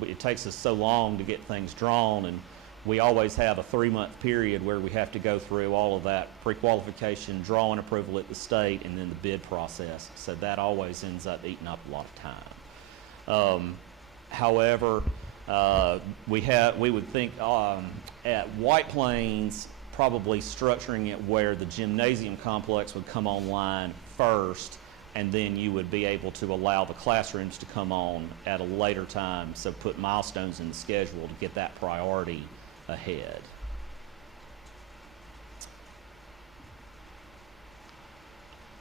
it takes us so long to get things drawn, and we always have a 3-month period where we have to go through all of that pre-qualification, drawing approval at the state, and then the bid process. So that always ends up eating up a lot of time. However, we would think at White Plains, probably structuring it where the gymnasium complex would come online first, and then you would be able to allow the classrooms to come on at a later time, so put milestones in the schedule to get that priority ahead.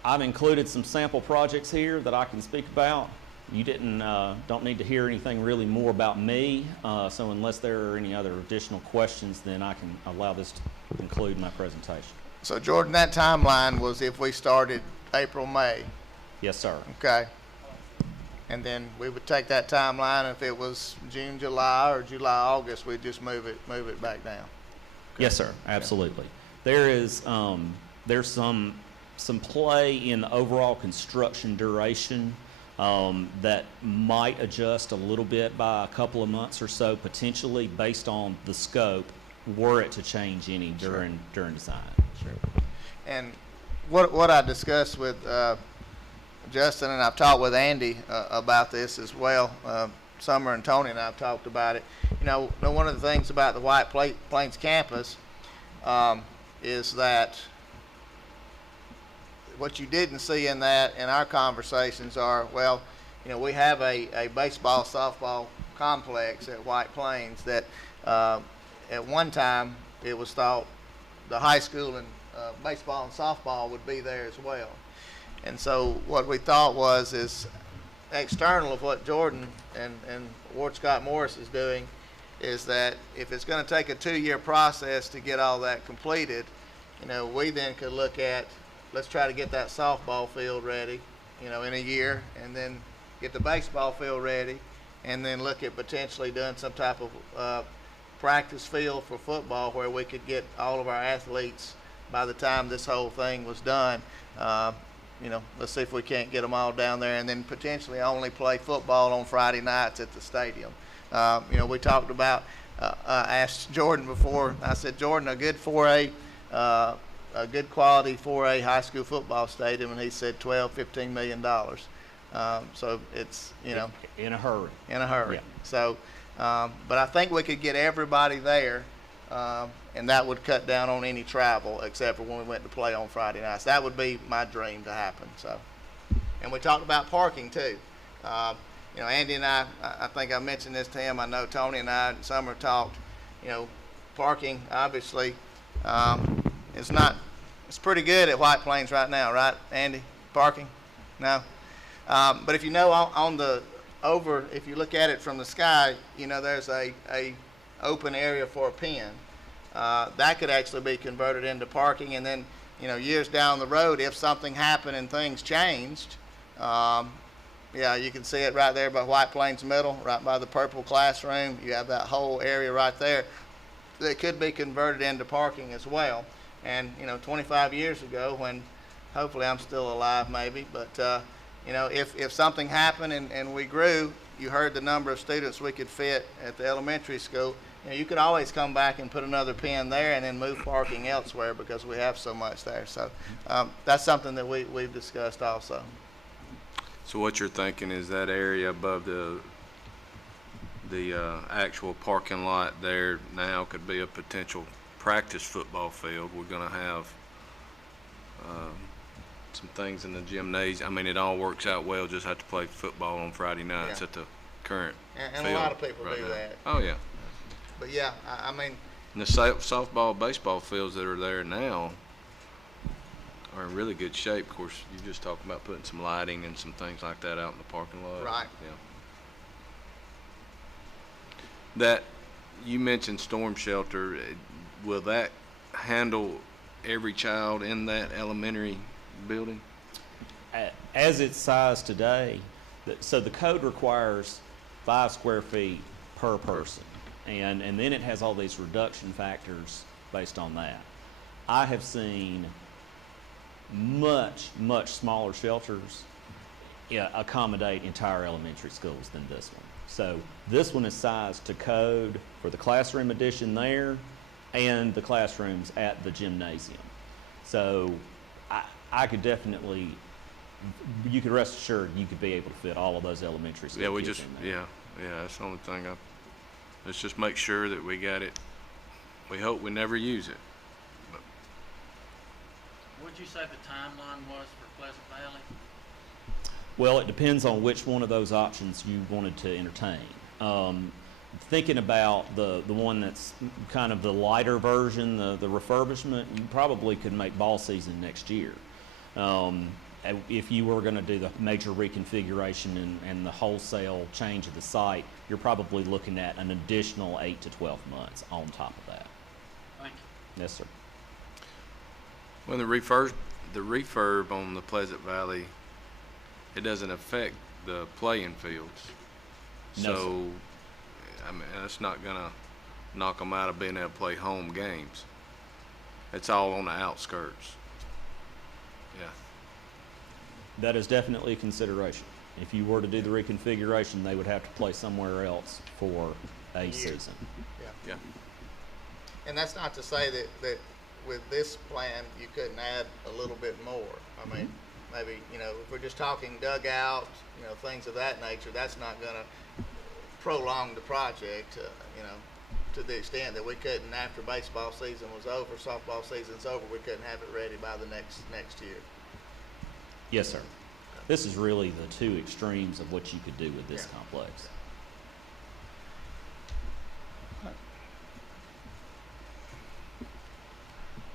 I've included some sample projects here that I can speak about. You don't need to hear anything really more about me, so unless there are any other additional questions, then I can allow this to conclude my presentation. So Jordan, that timeline was if we started April, May. Yes, sir. Okay. And then we would take that timeline. If it was June, July, or July, August, we'd just move it back down. Okay. Yes, sir. Absolutely. There is there's some play in the overall construction duration that might adjust a little bit by a couple of months or so, potentially based on the scope, were it to change any during design. Sure. And what I discussed with Justin, and I've talked with Andy about this as well. Summer and Tony and I have talked about it. You know, one of the things about the White Plains campus is that what you didn't see in our conversations are, well, you know, we have a baseball, softball complex at White Plains that at one time it was thought the high school and baseball and softball would be there as well. And so what we thought is external of what Jordan and Ward Scott Morris is doing is that if it's going to take a 2-year process to get all that completed, you know, we then could look at, let's try to get that softball field ready, you know, in a year, and then get the baseball field ready, and then look at potentially doing some type of practice field for football where we could get all of our athletes by the time this whole thing was done. You know, let's see if we can't get them all down there, and then potentially only play football on Friday nights at the stadium. You know, we talked about, I asked Jordan before, I said, Jordan, a good 4A, a good quality 4A high school football stadium, and he said $12–15 million. So it's, you know. In a hurry. In a hurry. Yeah. So, but I think we could get everybody there, and that would cut down on any travel except for when we went to play on Friday nights. That would be my dream to happen. So, and we talked about parking too. You know, Andy and I think I mentioned this to him. I know Tony and I and Summer talked. You know, parking obviously it's pretty good at White Plains right now, right, Andy? Parking? No. But if you know if you look at it from the sky, you know, there's a open area for a pen. That could actually be converted into parking, and then, you know, years down the road, if something happened and things changed, yeah, you can see it right there by White Plains Middle, right by the purple classroom. You have that whole area right there that could be converted into parking as well. And, you know, 25 years ago, when hopefully I'm still alive maybe, but, you know, if something happened and we grew, you heard the number of students we could fit at the elementary school. You know, you could always come back and put another pen there and then move parking elsewhere because we have so much there. So that's something that we've discussed also. So what you're thinking is that area above the actual parking lot there now could be a potential practice football field. We're going to have some things in the gymnasium. I mean, it all works out well. Just have to play football on Friday nights at the current and field. A lot of people right do now. that. Oh yeah. But yeah, I mean. And the softball, baseball fields that are there now are in really good shape. Of course, you just talked about putting some lighting and some things like that out in the parking lot. Right. Yeah. That you mentioned storm shelter. Will that handle every child in that elementary building? as it's sized today, so the code requires 5 square feet per person, and then it has all these reduction factors based on that. I have seen much smaller shelters accommodate entire elementary schools than this one. So this one is sized to code for the classroom addition there and the classrooms at the gymnasium. So I could definitely, you could rest assured you could be able to fit all of those elementary school kids in there. Yeah, that's the only thing. Let's just make sure that we got it. We hope we never use it. But What'd you say the timeline was for Pleasant Valley? Well, it depends on which one of those options you wanted to entertain. Thinking about the one that's kind of the lighter version, the refurbishment, you probably could make ball season next year. If you were going to do the major reconfiguration and the wholesale change of the site, you're probably looking at an additional 8 to 12 months on top of that. Thank you. Yes, sir. when the refurb on the Pleasant Valley, it doesn't affect the playing fields. No, So, I mean, that's not gonna knock them out of being able to play home games. It's all on the outskirts. Yeah. That is definitely a consideration. If you were to do the reconfiguration, they would have to play somewhere else for a season. Yeah. And that's not to say that with this plan, you couldn't add a little bit more. I mean, maybe, if we're just talking dugouts, things of that nature, that's not gonna prolong the project, to the extent that we couldn't, after baseball season was over, softball season's over, we couldn't have it ready by the next year. Yes, sir. This is really the two extremes of what you could do with this complex.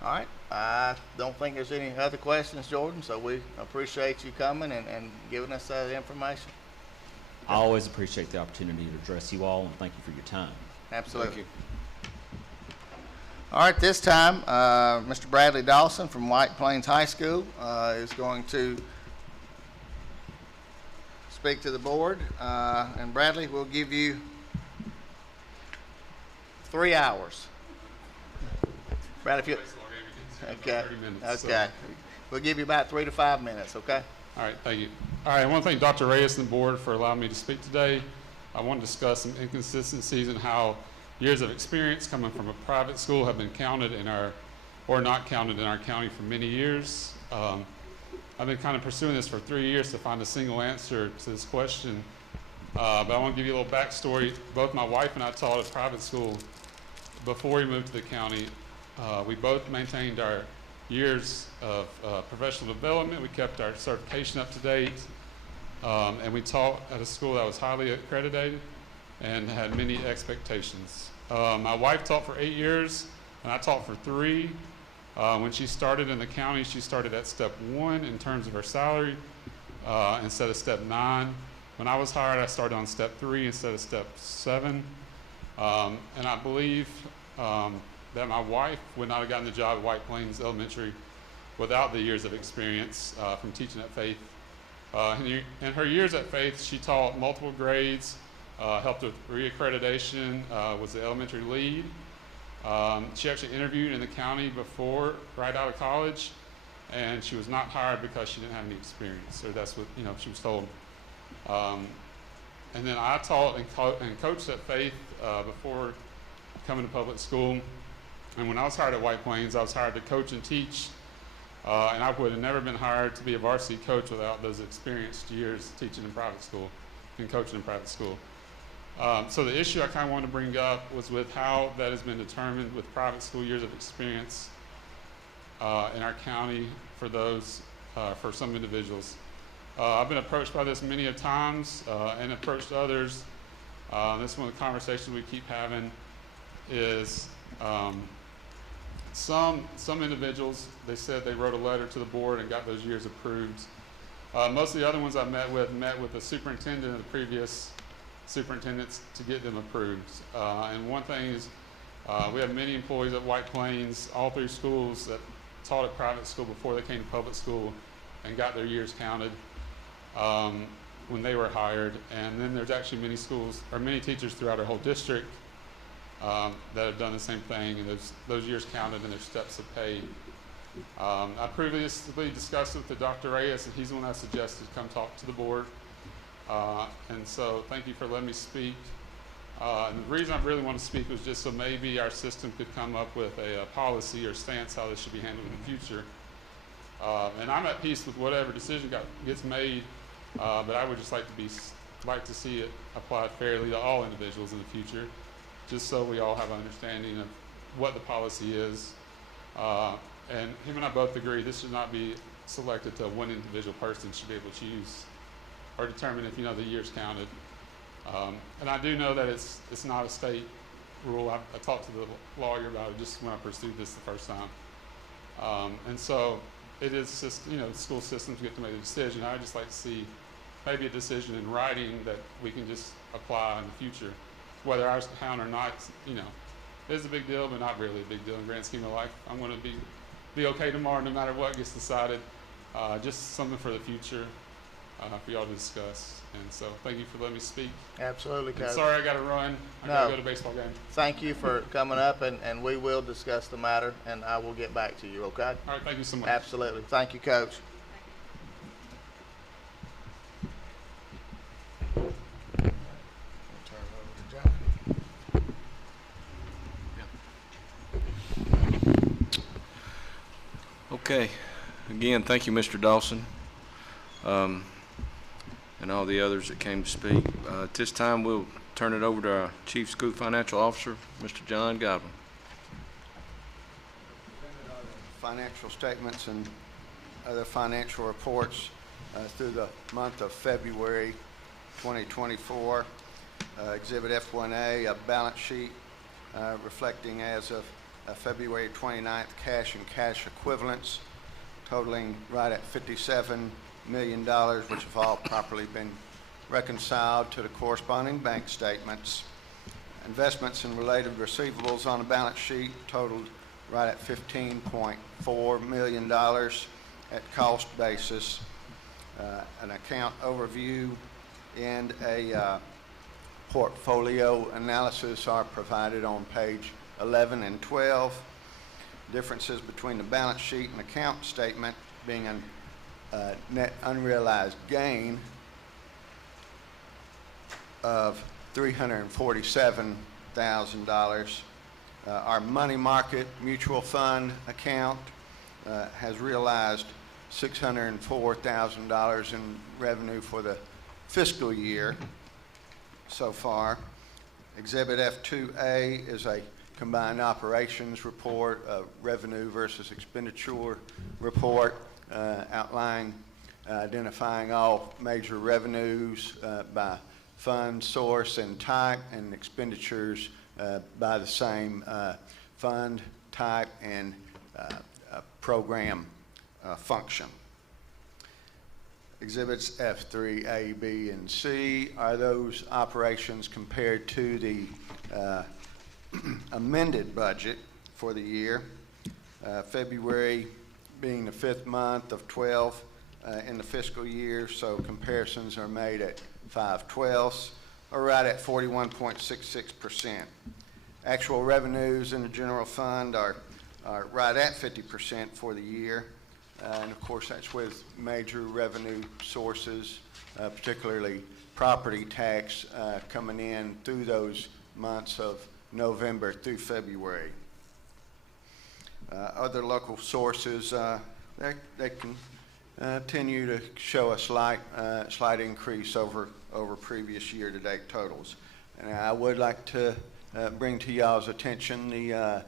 All right, I don't think there's any other questions, Jordan, so we appreciate you coming and giving us that information. I always appreciate the opportunity to address you all, and thank you for your time. Absolutely. Thank you. All right, this time, Mr. Bradley Dawson from White Plains High School is going to speak to the board. And Bradley, we'll give you 3 hours. Bradley, if you... Okay, okay. We'll give you about 3 to 5 minutes, okay? All right, thank you. All right, I want to thank Dr. Reyes and the board for allowing me to speak today. I want to discuss some inconsistencies in how years of experience coming from a private school have been counted in or not counted in our county for many years. I've been kind of pursuing this for 3 years to find a single answer to this question. But I want to give you a little backstory. Both my wife and I taught at private school before we moved to the county. We both maintained our years of professional development. We kept our certification up to date. And we taught at a school that was highly accredited and had many expectations. My wife taught for 8 years, and I taught for 3. When she started in the county, she started at step 1 in terms of her salary instead of step 9. When I was hired, I started on step 3 instead of step 7. And I believe that my wife would not have gotten the job at White Plains Elementary without the years of experience from teaching at Faith. In her years at Faith, she taught multiple grades, helped with reaccreditation, was the elementary lead. She actually interviewed in the county before, right out of college, and she was not hired because she didn't have any experience, or that's what she was told. And then I taught and coached at Faith before coming to public school. And when I was hired at White Plains, I was hired to coach and teach. And I would have never been hired to be a varsity coach without those experienced years teaching in private school and coaching in private school. So the issue I kind of wanted to bring up was with how that has been determined with private school years of experience in our county for those, for some individuals. I've been approached by this many times and approached others. This is one of the conversations we keep having is some individuals, they said they wrote a letter to the board and got those years approved. Most of the other ones I met with the superintendent and the previous superintendents to get them approved. And one thing is we have many employees at White Plains, all 3 schools that taught at private school before they came to public school, and got their years counted when they were hired. And then there's actually many schools or many teachers throughout our whole district that have done the same thing, and those years counted and their steps of pay. I previously discussed it with Dr. Reyes, and he's the one I suggested come talk to the board. And so thank you for letting me speak. And the reason I really want to speak was just so maybe our system could come up with a policy or stance how this should be handled in the future. And I'm at peace with whatever decision gets made, but I would just like to see it applied fairly to all individuals in the future, just so we all have an understanding of what the policy is. And him and I both agree this should not be selected to one individual person should be able to choose or determine if the years counted. And I do know that it's not a state rule. I talked to the lawyer about it just when I pursued this the first time. And so it is just, the school systems get to make a decision. I'd just like to see maybe a decision in writing that we can just apply in the future. Whether ours count or not, it is a big deal, but not really a big deal in the grand scheme of life. I'm going to be okay tomorrow no matter what gets decided. Just something for the future for y'all to discuss. And so thank you for letting me speak. Absolutely, Coach. Sorry I got to run. I got to go to a baseball game. Thank you for coming up, and we will discuss the matter, and I will get back to you, okay? All right, thank you so much. Absolutely. Thank you, Coach. Okay. Again, thank you, Mr. Dawson, and all the others that came to speak. At this time, we'll turn it over to our Chief School Financial Officer, Mr. John Godwin. Financial statements and other financial reports through the month of February 2024. Exhibit F1A, a balance sheet reflecting as of February 29th cash and cash equivalents totaling right at $57 million, which have all properly been reconciled to the corresponding bank statements. Investments and related receivables on the balance sheet totaled right at $15.4 million at cost basis. An account overview and a portfolio analysis are provided on page 11 and 12. Differences between the balance sheet and account statement being a net unrealized gain of $347,000. Our money market mutual fund account has realized $604,000 in revenue for the fiscal year so far. Exhibit F2A is a combined operations report, revenue versus expenditure report, identifying all major revenues by fund, source, and type, and expenditures by the same fund, type, and program function. Exhibits F3, A, B, and C are those operations compared to the amended budget for the year. February being the 5th month of 12 in the fiscal year, so comparisons are made at 5/12, or right at 41.66%. Actual revenues in the general fund are right at 50% for the year, and of course that's with major revenue sources, particularly property tax coming in through those months of November through February. Other local sources, they can continue to show a slight increase over previous year-to-date totals. And I would like to bring to y'all's attention the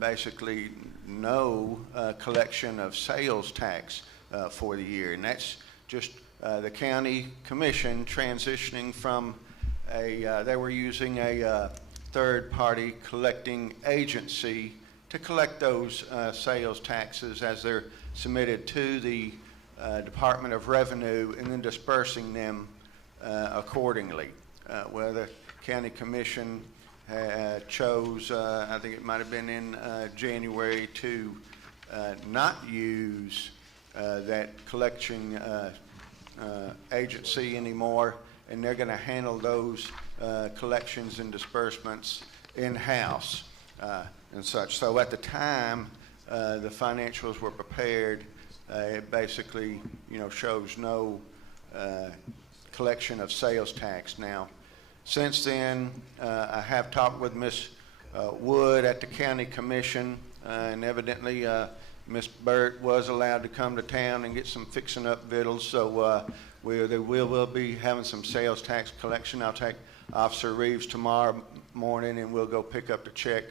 basically no collection of sales tax for the year, and that's just the county commission transitioning from they were using a third-party collecting agency to collect those sales taxes as they're submitted to the Department of Revenue and then dispersing them accordingly. Well, the county commission chose, I think it might have been in January, to not use that collection agency anymore, and they're going to handle those collections and disbursements in-house and such. So at the time the financials were prepared, it basically, shows no collection of sales tax. Now, since then, I have talked with Ms. Wood at the county commission, and evidently Ms. Burt was allowed to come to town and get some fixing up victuals, so they will be having some sales tax collection. I'll take Officer Reeves tomorrow morning, and we'll go pick up the check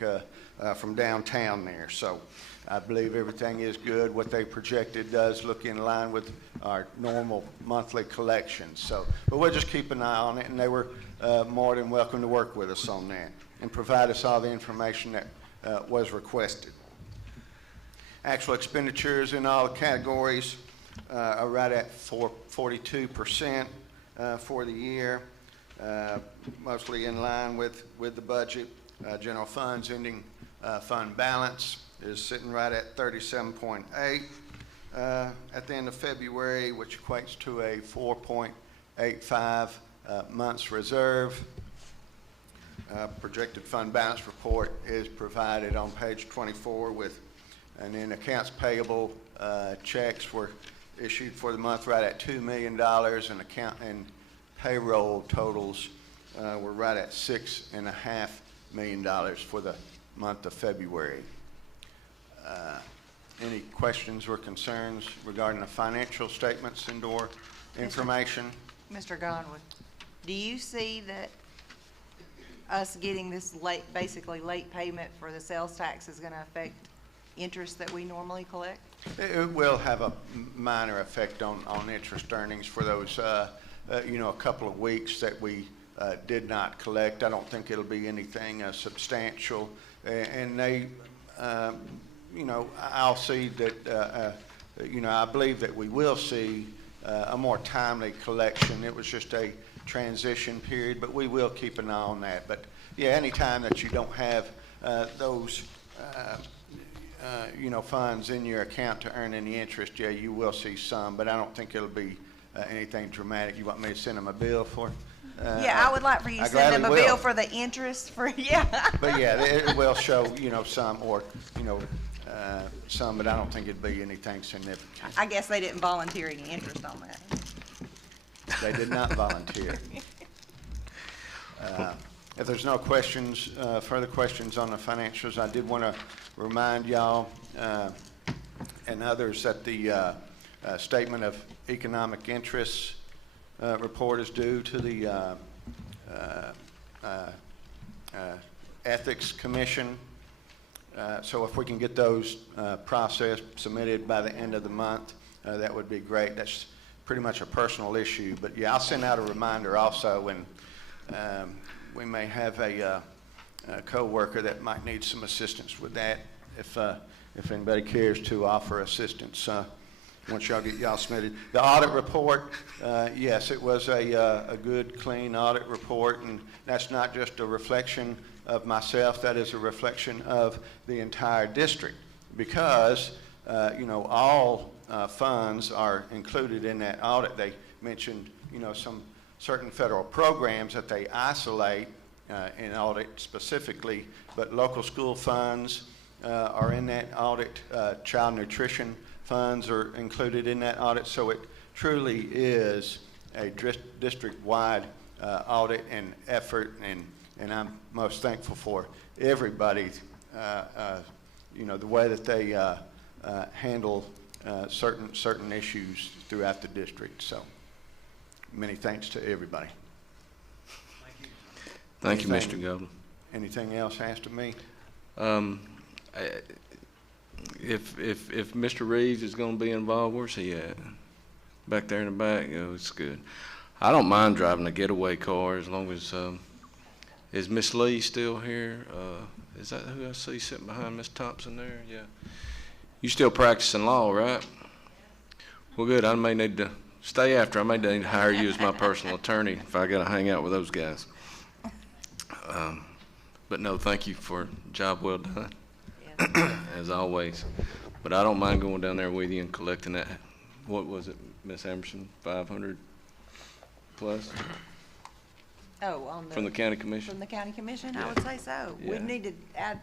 from downtown there. So I believe everything is good. What they projected does look in line with our normal monthly collections. So, but we'll just keep an eye on it, and they were more than welcome to work with us on that and provide us all the information that was requested. Actual expenditures in all categories are right at 42% for the year, mostly in line with the budget. General funds ending fund balance is sitting right at 37.8 at the end of February, which equates to a 4.85 months reserve. Projected fund balance report is provided on page 24 and then accounts payable checks were issued for the month right at $2 million, and payroll totals were right at $6.5 million for the month of February. Any questions or concerns regarding the financial statements and/or information? Mr. Godwin, do you see that us getting this basically late payment for the sales tax is going to affect interest that we normally collect? It will have a minor effect on interest earnings for those, a couple of weeks that we did not collect. I don't think it'll be anything substantial, and they, I'll see that, I believe that we will see a more timely collection. It was just a transition period, but we will keep an eye on that. But yeah, anytime that you don't have those funds in your account to earn any interest, yeah, you will see some, but I don't think it'll be anything dramatic. You want me to send them a bill for? Yeah, I would like for you to send them a bill for the interest for, yeah. But yeah, it will show, some, or, some, but I don't think it'd be anything significant. I guess they didn't volunteer any interest on that. They did not volunteer. If there's no questions, further questions on the financials, I did want to remind y'all and others that the statement of economic interests report is due to the Ethics Commission. So if we can get those processed, submitted by the end of the month, that would be great. That's pretty much a personal issue. But yeah, I'll send out a reminder also, and we may have a co-worker that might need some assistance with that if anybody cares to offer assistance once y'all get y'all submitted. The audit report, yes, it was a good, clean audit report, and that's not just a reflection of myself, that is a reflection of the entire district, because all funds are included in that audit. They mentioned some certain federal programs that they isolate in audit specifically, but local school funds are in that audit. Child nutrition funds are included in that audit. So it truly is a district-wide audit and effort, and I'm most thankful for everybody, the way that they handle certain issues throughout the district. So many thanks to everybody. Thank you, Mr. Goldman. Anything else asked of me? If Mr. Reeves is going to be involved, where's he at? Back there in the back? Oh, it's good. I don't mind driving a getaway car as long as, is Miss Lee still here? Is that who I see sitting behind Miss Thompson there? Yeah. You still practicing law, right? Well, good. I may need to stay after. I may need to hire you as my personal attorney if I got to hang out with those guys. But no, thank you for a job well done, as always. But I don't mind going down there with you and collecting that what was it, Miss Emerson, 500 plus Oh, on the. from the county commission? From the county commission, Yeah. I would say so. We Yeah. need to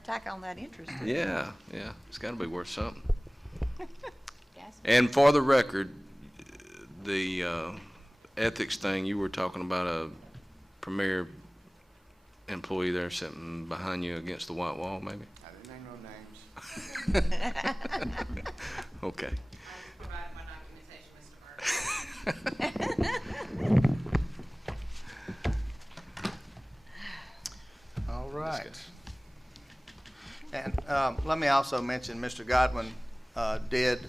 tack on that interest. Yeah, yeah, it's gotta be worth something. And for the record, the ethics thing, you were talking about a premier employee there sitting behind you against the white wall, maybe? I didn't name no names. Okay. All right. And let me also mention, Mr. Godwin did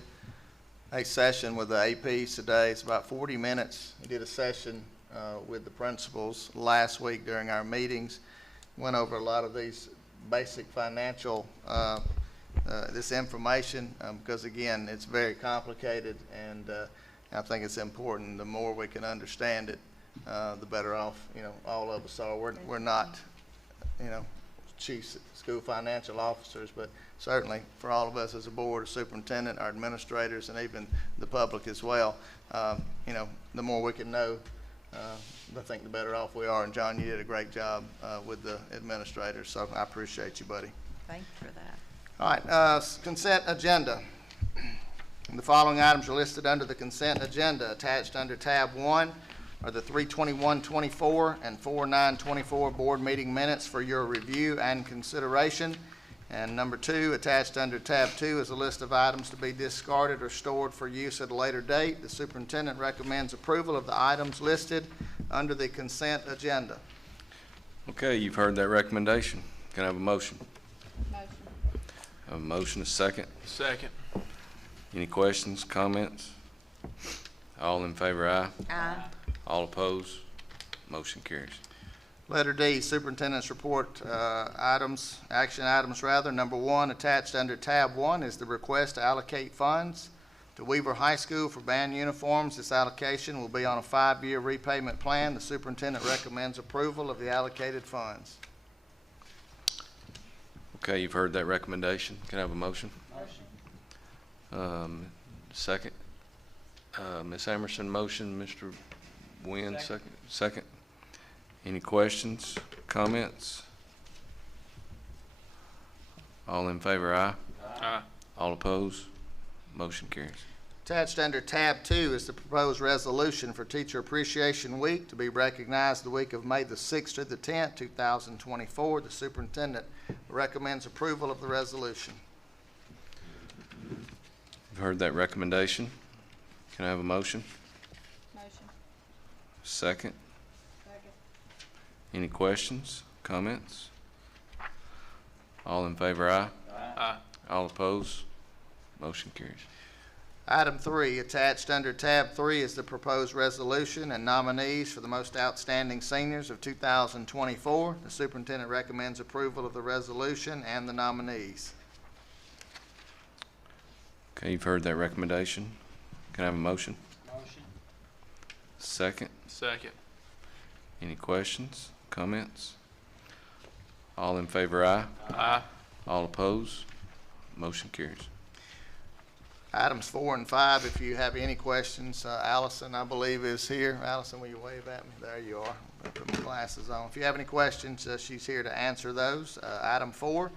a session with the APs today. It's about 40 minutes. He did a session with the principals last week during our meetings. Went over a lot of these basic financial, this information, because again, it's very complicated, and I think it's important. The more we can understand it, the better off, all of us are. We're not, chief school financial officers, but certainly for all of us as a board, a superintendent, our administrators, and even the public as well, the more we can know, I think the better off we are. And John, you did a great job with the administrators, so I appreciate you, buddy. Thank you for that. All right, consent agenda. The following items are listed under the consent agenda. Attached under tab 1 are the 3/21/24 and 4/9/24 board meeting minutes for your review and consideration. And number 2, attached under tab 2 is a list of items to be discarded or stored for use at a later date. The superintendent recommends approval of the items listed under the consent agenda. Okay, you've heard that recommendation. Can I have a motion? Motion. I have a motion, a second. Second. Any questions, comments? All in favor, aye. Aye. All opposed? Motion carries. Letter D, superintendent's report action items rather. Number 1, attached under tab 1 is the request to allocate funds to Weaver High School for band uniforms. This allocation will be on a 5-year repayment plan. The superintendent recommends approval of the allocated funds. Okay, you've heard that recommendation. Can I have a motion? Motion. Second. Ms. Emerson, motion. Mr. Wynn, second. Second. Any questions, comments? All in favor, aye. Aye. All opposed? Motion carries. Attached under tab 2 is the proposed resolution for Teacher Appreciation Week to be recognized the week of May the 6th to the 10th, 2024. The superintendent recommends approval of the resolution. You've heard that recommendation. Can I have a motion? Motion. Second. Second. Any questions, comments? All in favor, aye. Aye. All opposed? Motion carries. Item 3, attached under tab 3 is the proposed resolution and nominees for the most outstanding seniors of 2024. The superintendent recommends approval of the resolution and the nominees. Okay, you've heard that recommendation. Can I have a motion? Motion. Second. Second. Any questions, comments? All in favor, aye. Aye. All opposed? Motion carries. Items 4 and 5, if you have any questions, Allison, I believe, is here. Allison, will you wave at me? There you are. I put my glasses on. If you have any questions, she's here to answer those. Item 4,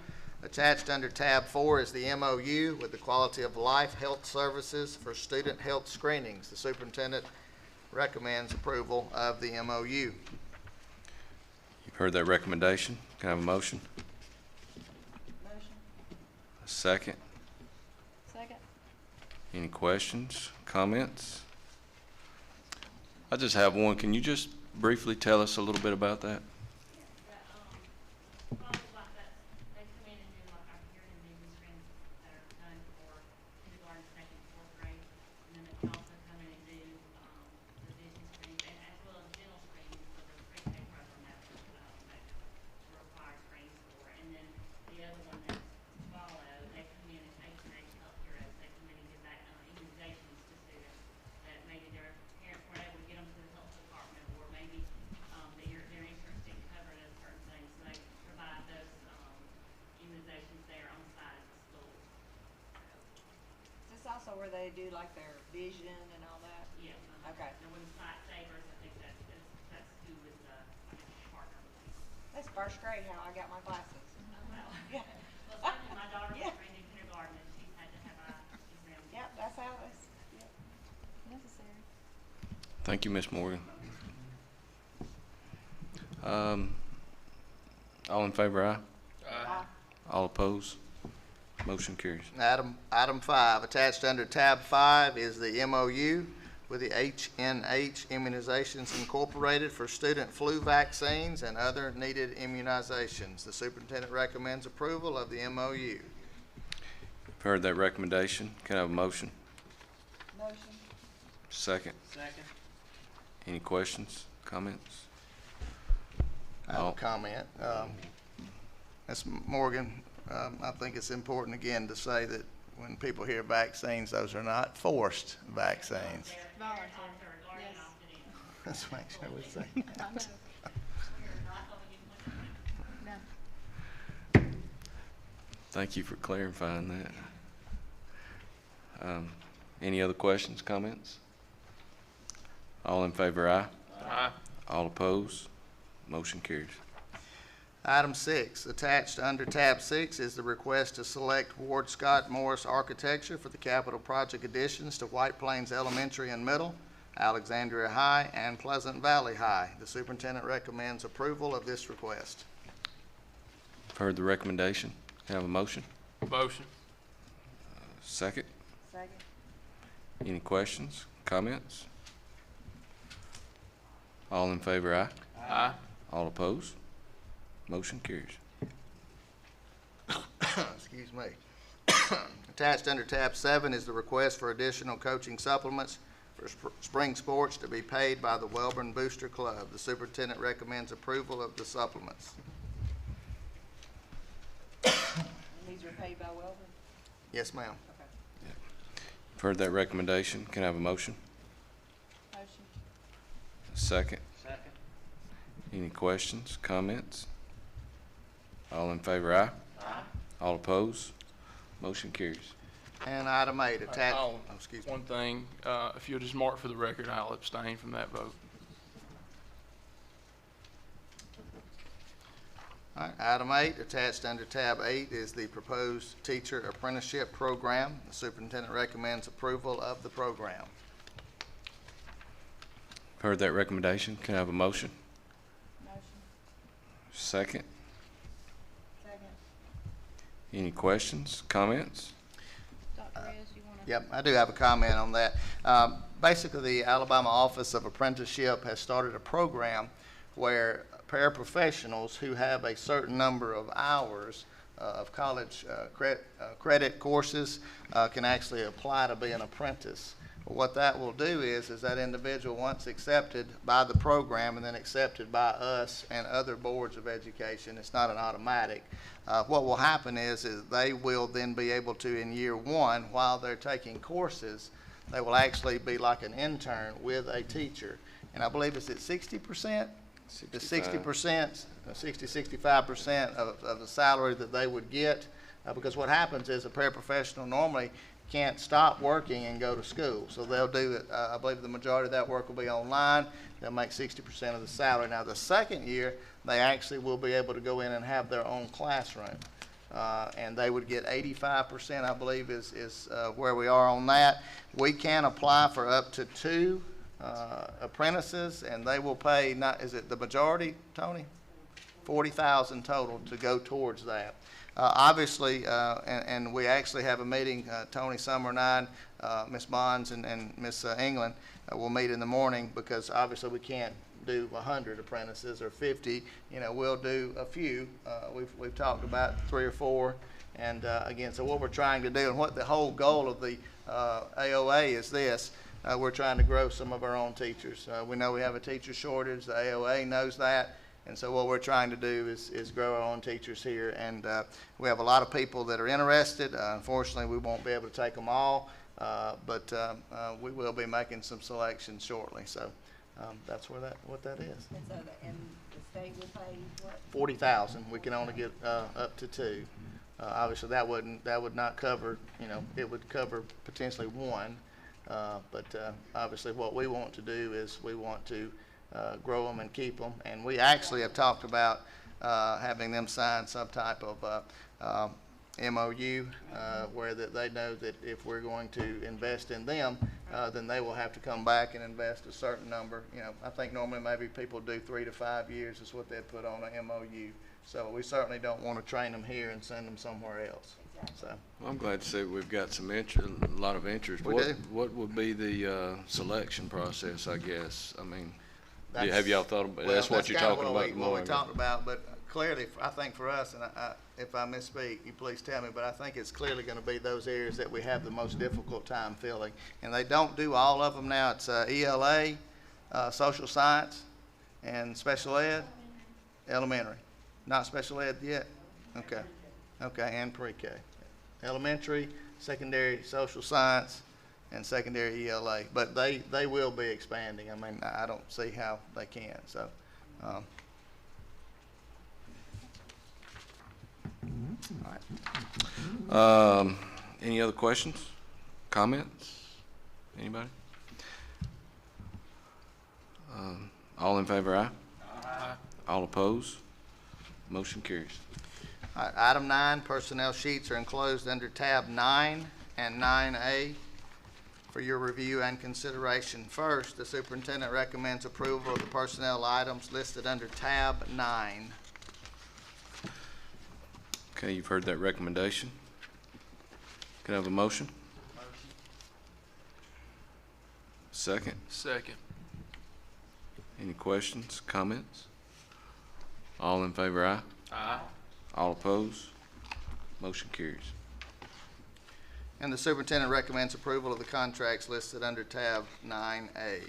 attached under tab 4 is the MOU with the Quality of Life Health Services for student health screenings. The superintendent recommends approval of the MOU. You've heard that recommendation. Can I have a motion? Motion. A second. Second. Any questions, comments? I just have one. Can you just briefly tell us a little bit about that? Also where they do like their vision and all that? Yes. Okay. And with Sight Savers, I think that's who is the, I guess, partner with these. That's first grade how I got my glasses. Well, Yeah. well, certainly my daughter was trained in kindergarten and she's had to have eye exams. Yep, that's how it's, yep, necessary. Thank you, Ms. Morgan. All in favor, aye? Aye. All opposed? Motion carries. Item 5, attached under tab 5 is the MOU with the HNH Immunizations Incorporated for student flu vaccines and other needed immunizations. The superintendent recommends approval of the MOU. You've heard that recommendation. Can I have a motion? Motion. Second. Second. Any questions, comments? I have a comment. Ms. Morgan, I think it's important again to say that when people hear vaccines, those are not forced vaccines. Let's make sure we say that. Thank you for clarifying that. Any other questions, comments? All in favor, aye? Aye. All opposed? Motion carries. Item 6, attached under tab 6 is the request to select Ward Scott Morris Architecture for the capital project additions to White Plains Elementary and Middle, Alexandria High, and Pleasant Valley High. The superintendent recommends approval of this request. Heard the recommendation. Can I have a motion? Motion. Second. Second. Any questions, comments? All in favor, aye? Aye. All opposed? Motion carries. Excuse me. Attached under tab 7 is the request for additional coaching supplements for spring sports to be paid by the Welborn Booster Club. The superintendent recommends approval of the supplements. And these are paid by Welborn? Yes, ma'am. Okay. You've heard that recommendation. Can I have a motion? Motion. Second. Second. Any questions, comments? All in favor, aye? Aye. All opposed? Motion carries. And item 8, attached, I'll- oh, excuse me. One thing, if you'll just mark for the record, I'll abstain from that vote. All right, item 8, attached under tab 8 is the proposed teacher apprenticeship program. The superintendent recommends approval of the program. Heard that recommendation. Can I have a motion? Motion. Second. Second. Any questions, comments? Dr. Reyes, you want to? Yep, I do have a comment on that. Basically, the Alabama Office of Apprenticeship has started a program where paraprofessionals who have a certain number of hours of college credit courses can actually apply to be an apprentice. What that will do is that individual, once accepted by the program and then accepted by us and other boards of education, it's not an automatic. What will happen is they will then be able to, in year 1, while they're taking courses, they will actually be like an intern with a teacher. And I believe it's at 60%? The 60%, 65% of the salary that they would get. Because what happens is a paraprofessional normally can't stop working and go to school. So they'll do it, I believe the majority of that work will be online. They'll make 60% of the salary. Now, the second year, they actually will be able to go in and have their own classroom. And they would get 85%, I believe, is where we are on that. We can apply for up to 2 apprentices, and they will pay, not, is it the majority, Tony? $40,000 total to go towards that. Obviously, and we actually have a meeting, Tony Summer and I, Ms. Bonds and Ms. England will meet in the morning, because obviously we can't do 100 apprentices or 50. You know, we'll do a few. We've talked about 3 or 4. And again, so what we're trying to do, and what the whole goal of the AOA is this, we're trying to grow some of our own teachers. We know we have a teacher shortage. The AOA knows that. And so what we're trying to do is grow our own teachers here. And we have a lot of people that are interested. Unfortunately, we won't be able to take them all, but we will be making some selections shortly. So that's what that is. And so and the state will pay what? 40,000. We can only get up to 2. Obviously, that would not cover. You know, it would cover potentially 1. But obviously what we want to do is we want to grow them and keep them. And we actually have talked about having them sign some type of MOU where that they know that if we're going to invest in them, then they will have to come back and invest a certain number. You know, I think normally maybe people do 3 to 5 years is what they put on a MOU. So we certainly don't want to train them here and send them somewhere else. So Well, I'm glad to see we've got some interest, a lot of interest. We What, do. what would be the selection process, I guess? I mean, That's- have y'all thought about, well, that's what you're kinda talking what about we, what we more. talked about, but clearly, I think for us, and if I misspeak, you please tell me, but I think it's clearly going to be those areas that we have the most difficult time filling. And they don't do all of them now. It's ELA, social science, and special ed, elementary. Not special ed yet? Okay. Okay, and pre-K. Elementary, secondary social science, and secondary ELA. But they will be expanding. I mean, I don't see how they can. So, All right. Any other questions, comments? Anybody? All in favor, aye? Aye. All opposed? Motion carries. all right, item 9, personnel sheets are enclosed under tab 9 and 9A for your review and consideration. First, the superintendent recommends approval of the personnel items listed under tab 9. Okay, you've heard that recommendation. Can I have a motion? Second? Second. Any questions, comments? All in favor, aye? Aye. All opposed? Motion carries. And the superintendent recommends approval of the contracts listed under tab 9A.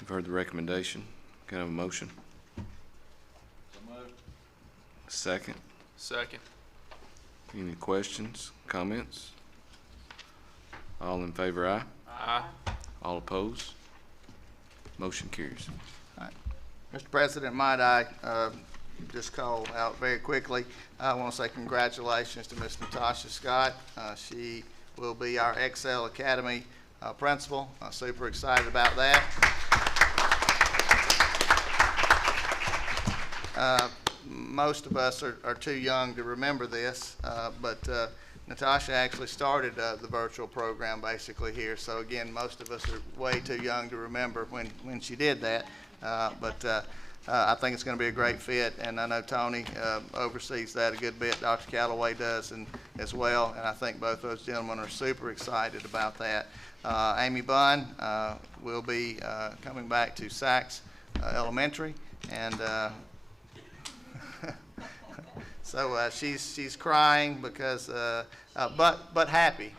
You've heard the recommendation. Can I have a motion? Second? Second. Any questions, comments? All in favor, aye? Aye. All opposed? Motion carries. Mr. President, might I just call out very quickly, I want to say congratulations to Ms. Natasha Scott. She will be our Excel Academy principal. Super excited about that. Most of us are too young to remember this, but Natasha actually started the virtual program basically here. So again, most of us are way too young to remember when she did that. But I think it's going to be a great fit, and I know Tony oversees that a good bit. Dr. Callaway does and as well, and I think both those gentlemen are super excited about that. Amy Bunn will be coming back to Sachs Elementary, and so she's crying because, but happy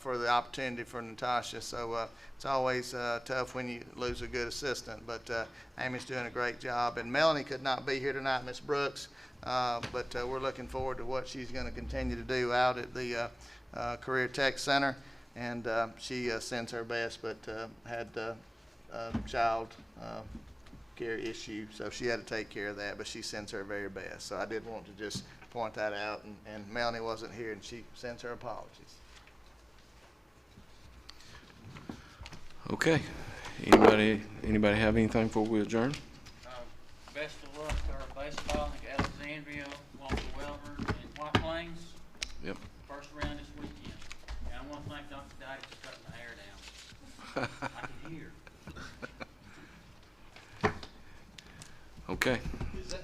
for the opportunity for Natasha. So it's always tough when you lose a good assistant, but Amy's doing a great job. And Melanie could not be here tonight, Miss Brooks, but we're looking forward to what she's going to continue to do out at the Career Tech Center. And she sends her best, but had a child care issue, so she had to take care of that, but she sends her very best. So I did want to just point that out, and Melanie wasn't here, and she sends her apologies. Okay. Anybody have anything before we adjourn? Best of luck to our baseball, I think Alexandria, Walker Welborn, and White Plains. Yep. First round this weekend. And I want to thank Dr. Dykes for cutting my hair down. I can hear. Okay. Is that,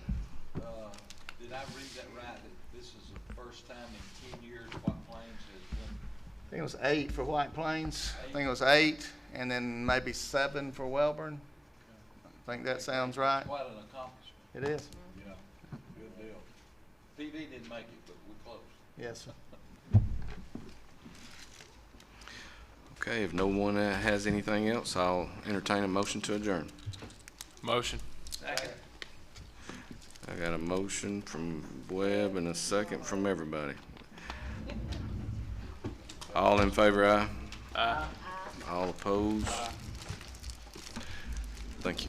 did I read that right, that this is the first time in 10 years White Plains has been? I think it was 8 for White Plains. I think it was 8, and then maybe 7 for Welborn. I think that sounds right. Quite an accomplishment. It is. Yeah, good deal. TV didn't make it, but we're close. Yes, sir. Okay, if no one has anything else, I'll entertain a motion to adjourn. Motion. Second. I got a motion from Webb and a second from everybody. All in favor, aye? Aye. All opposed? Thank you.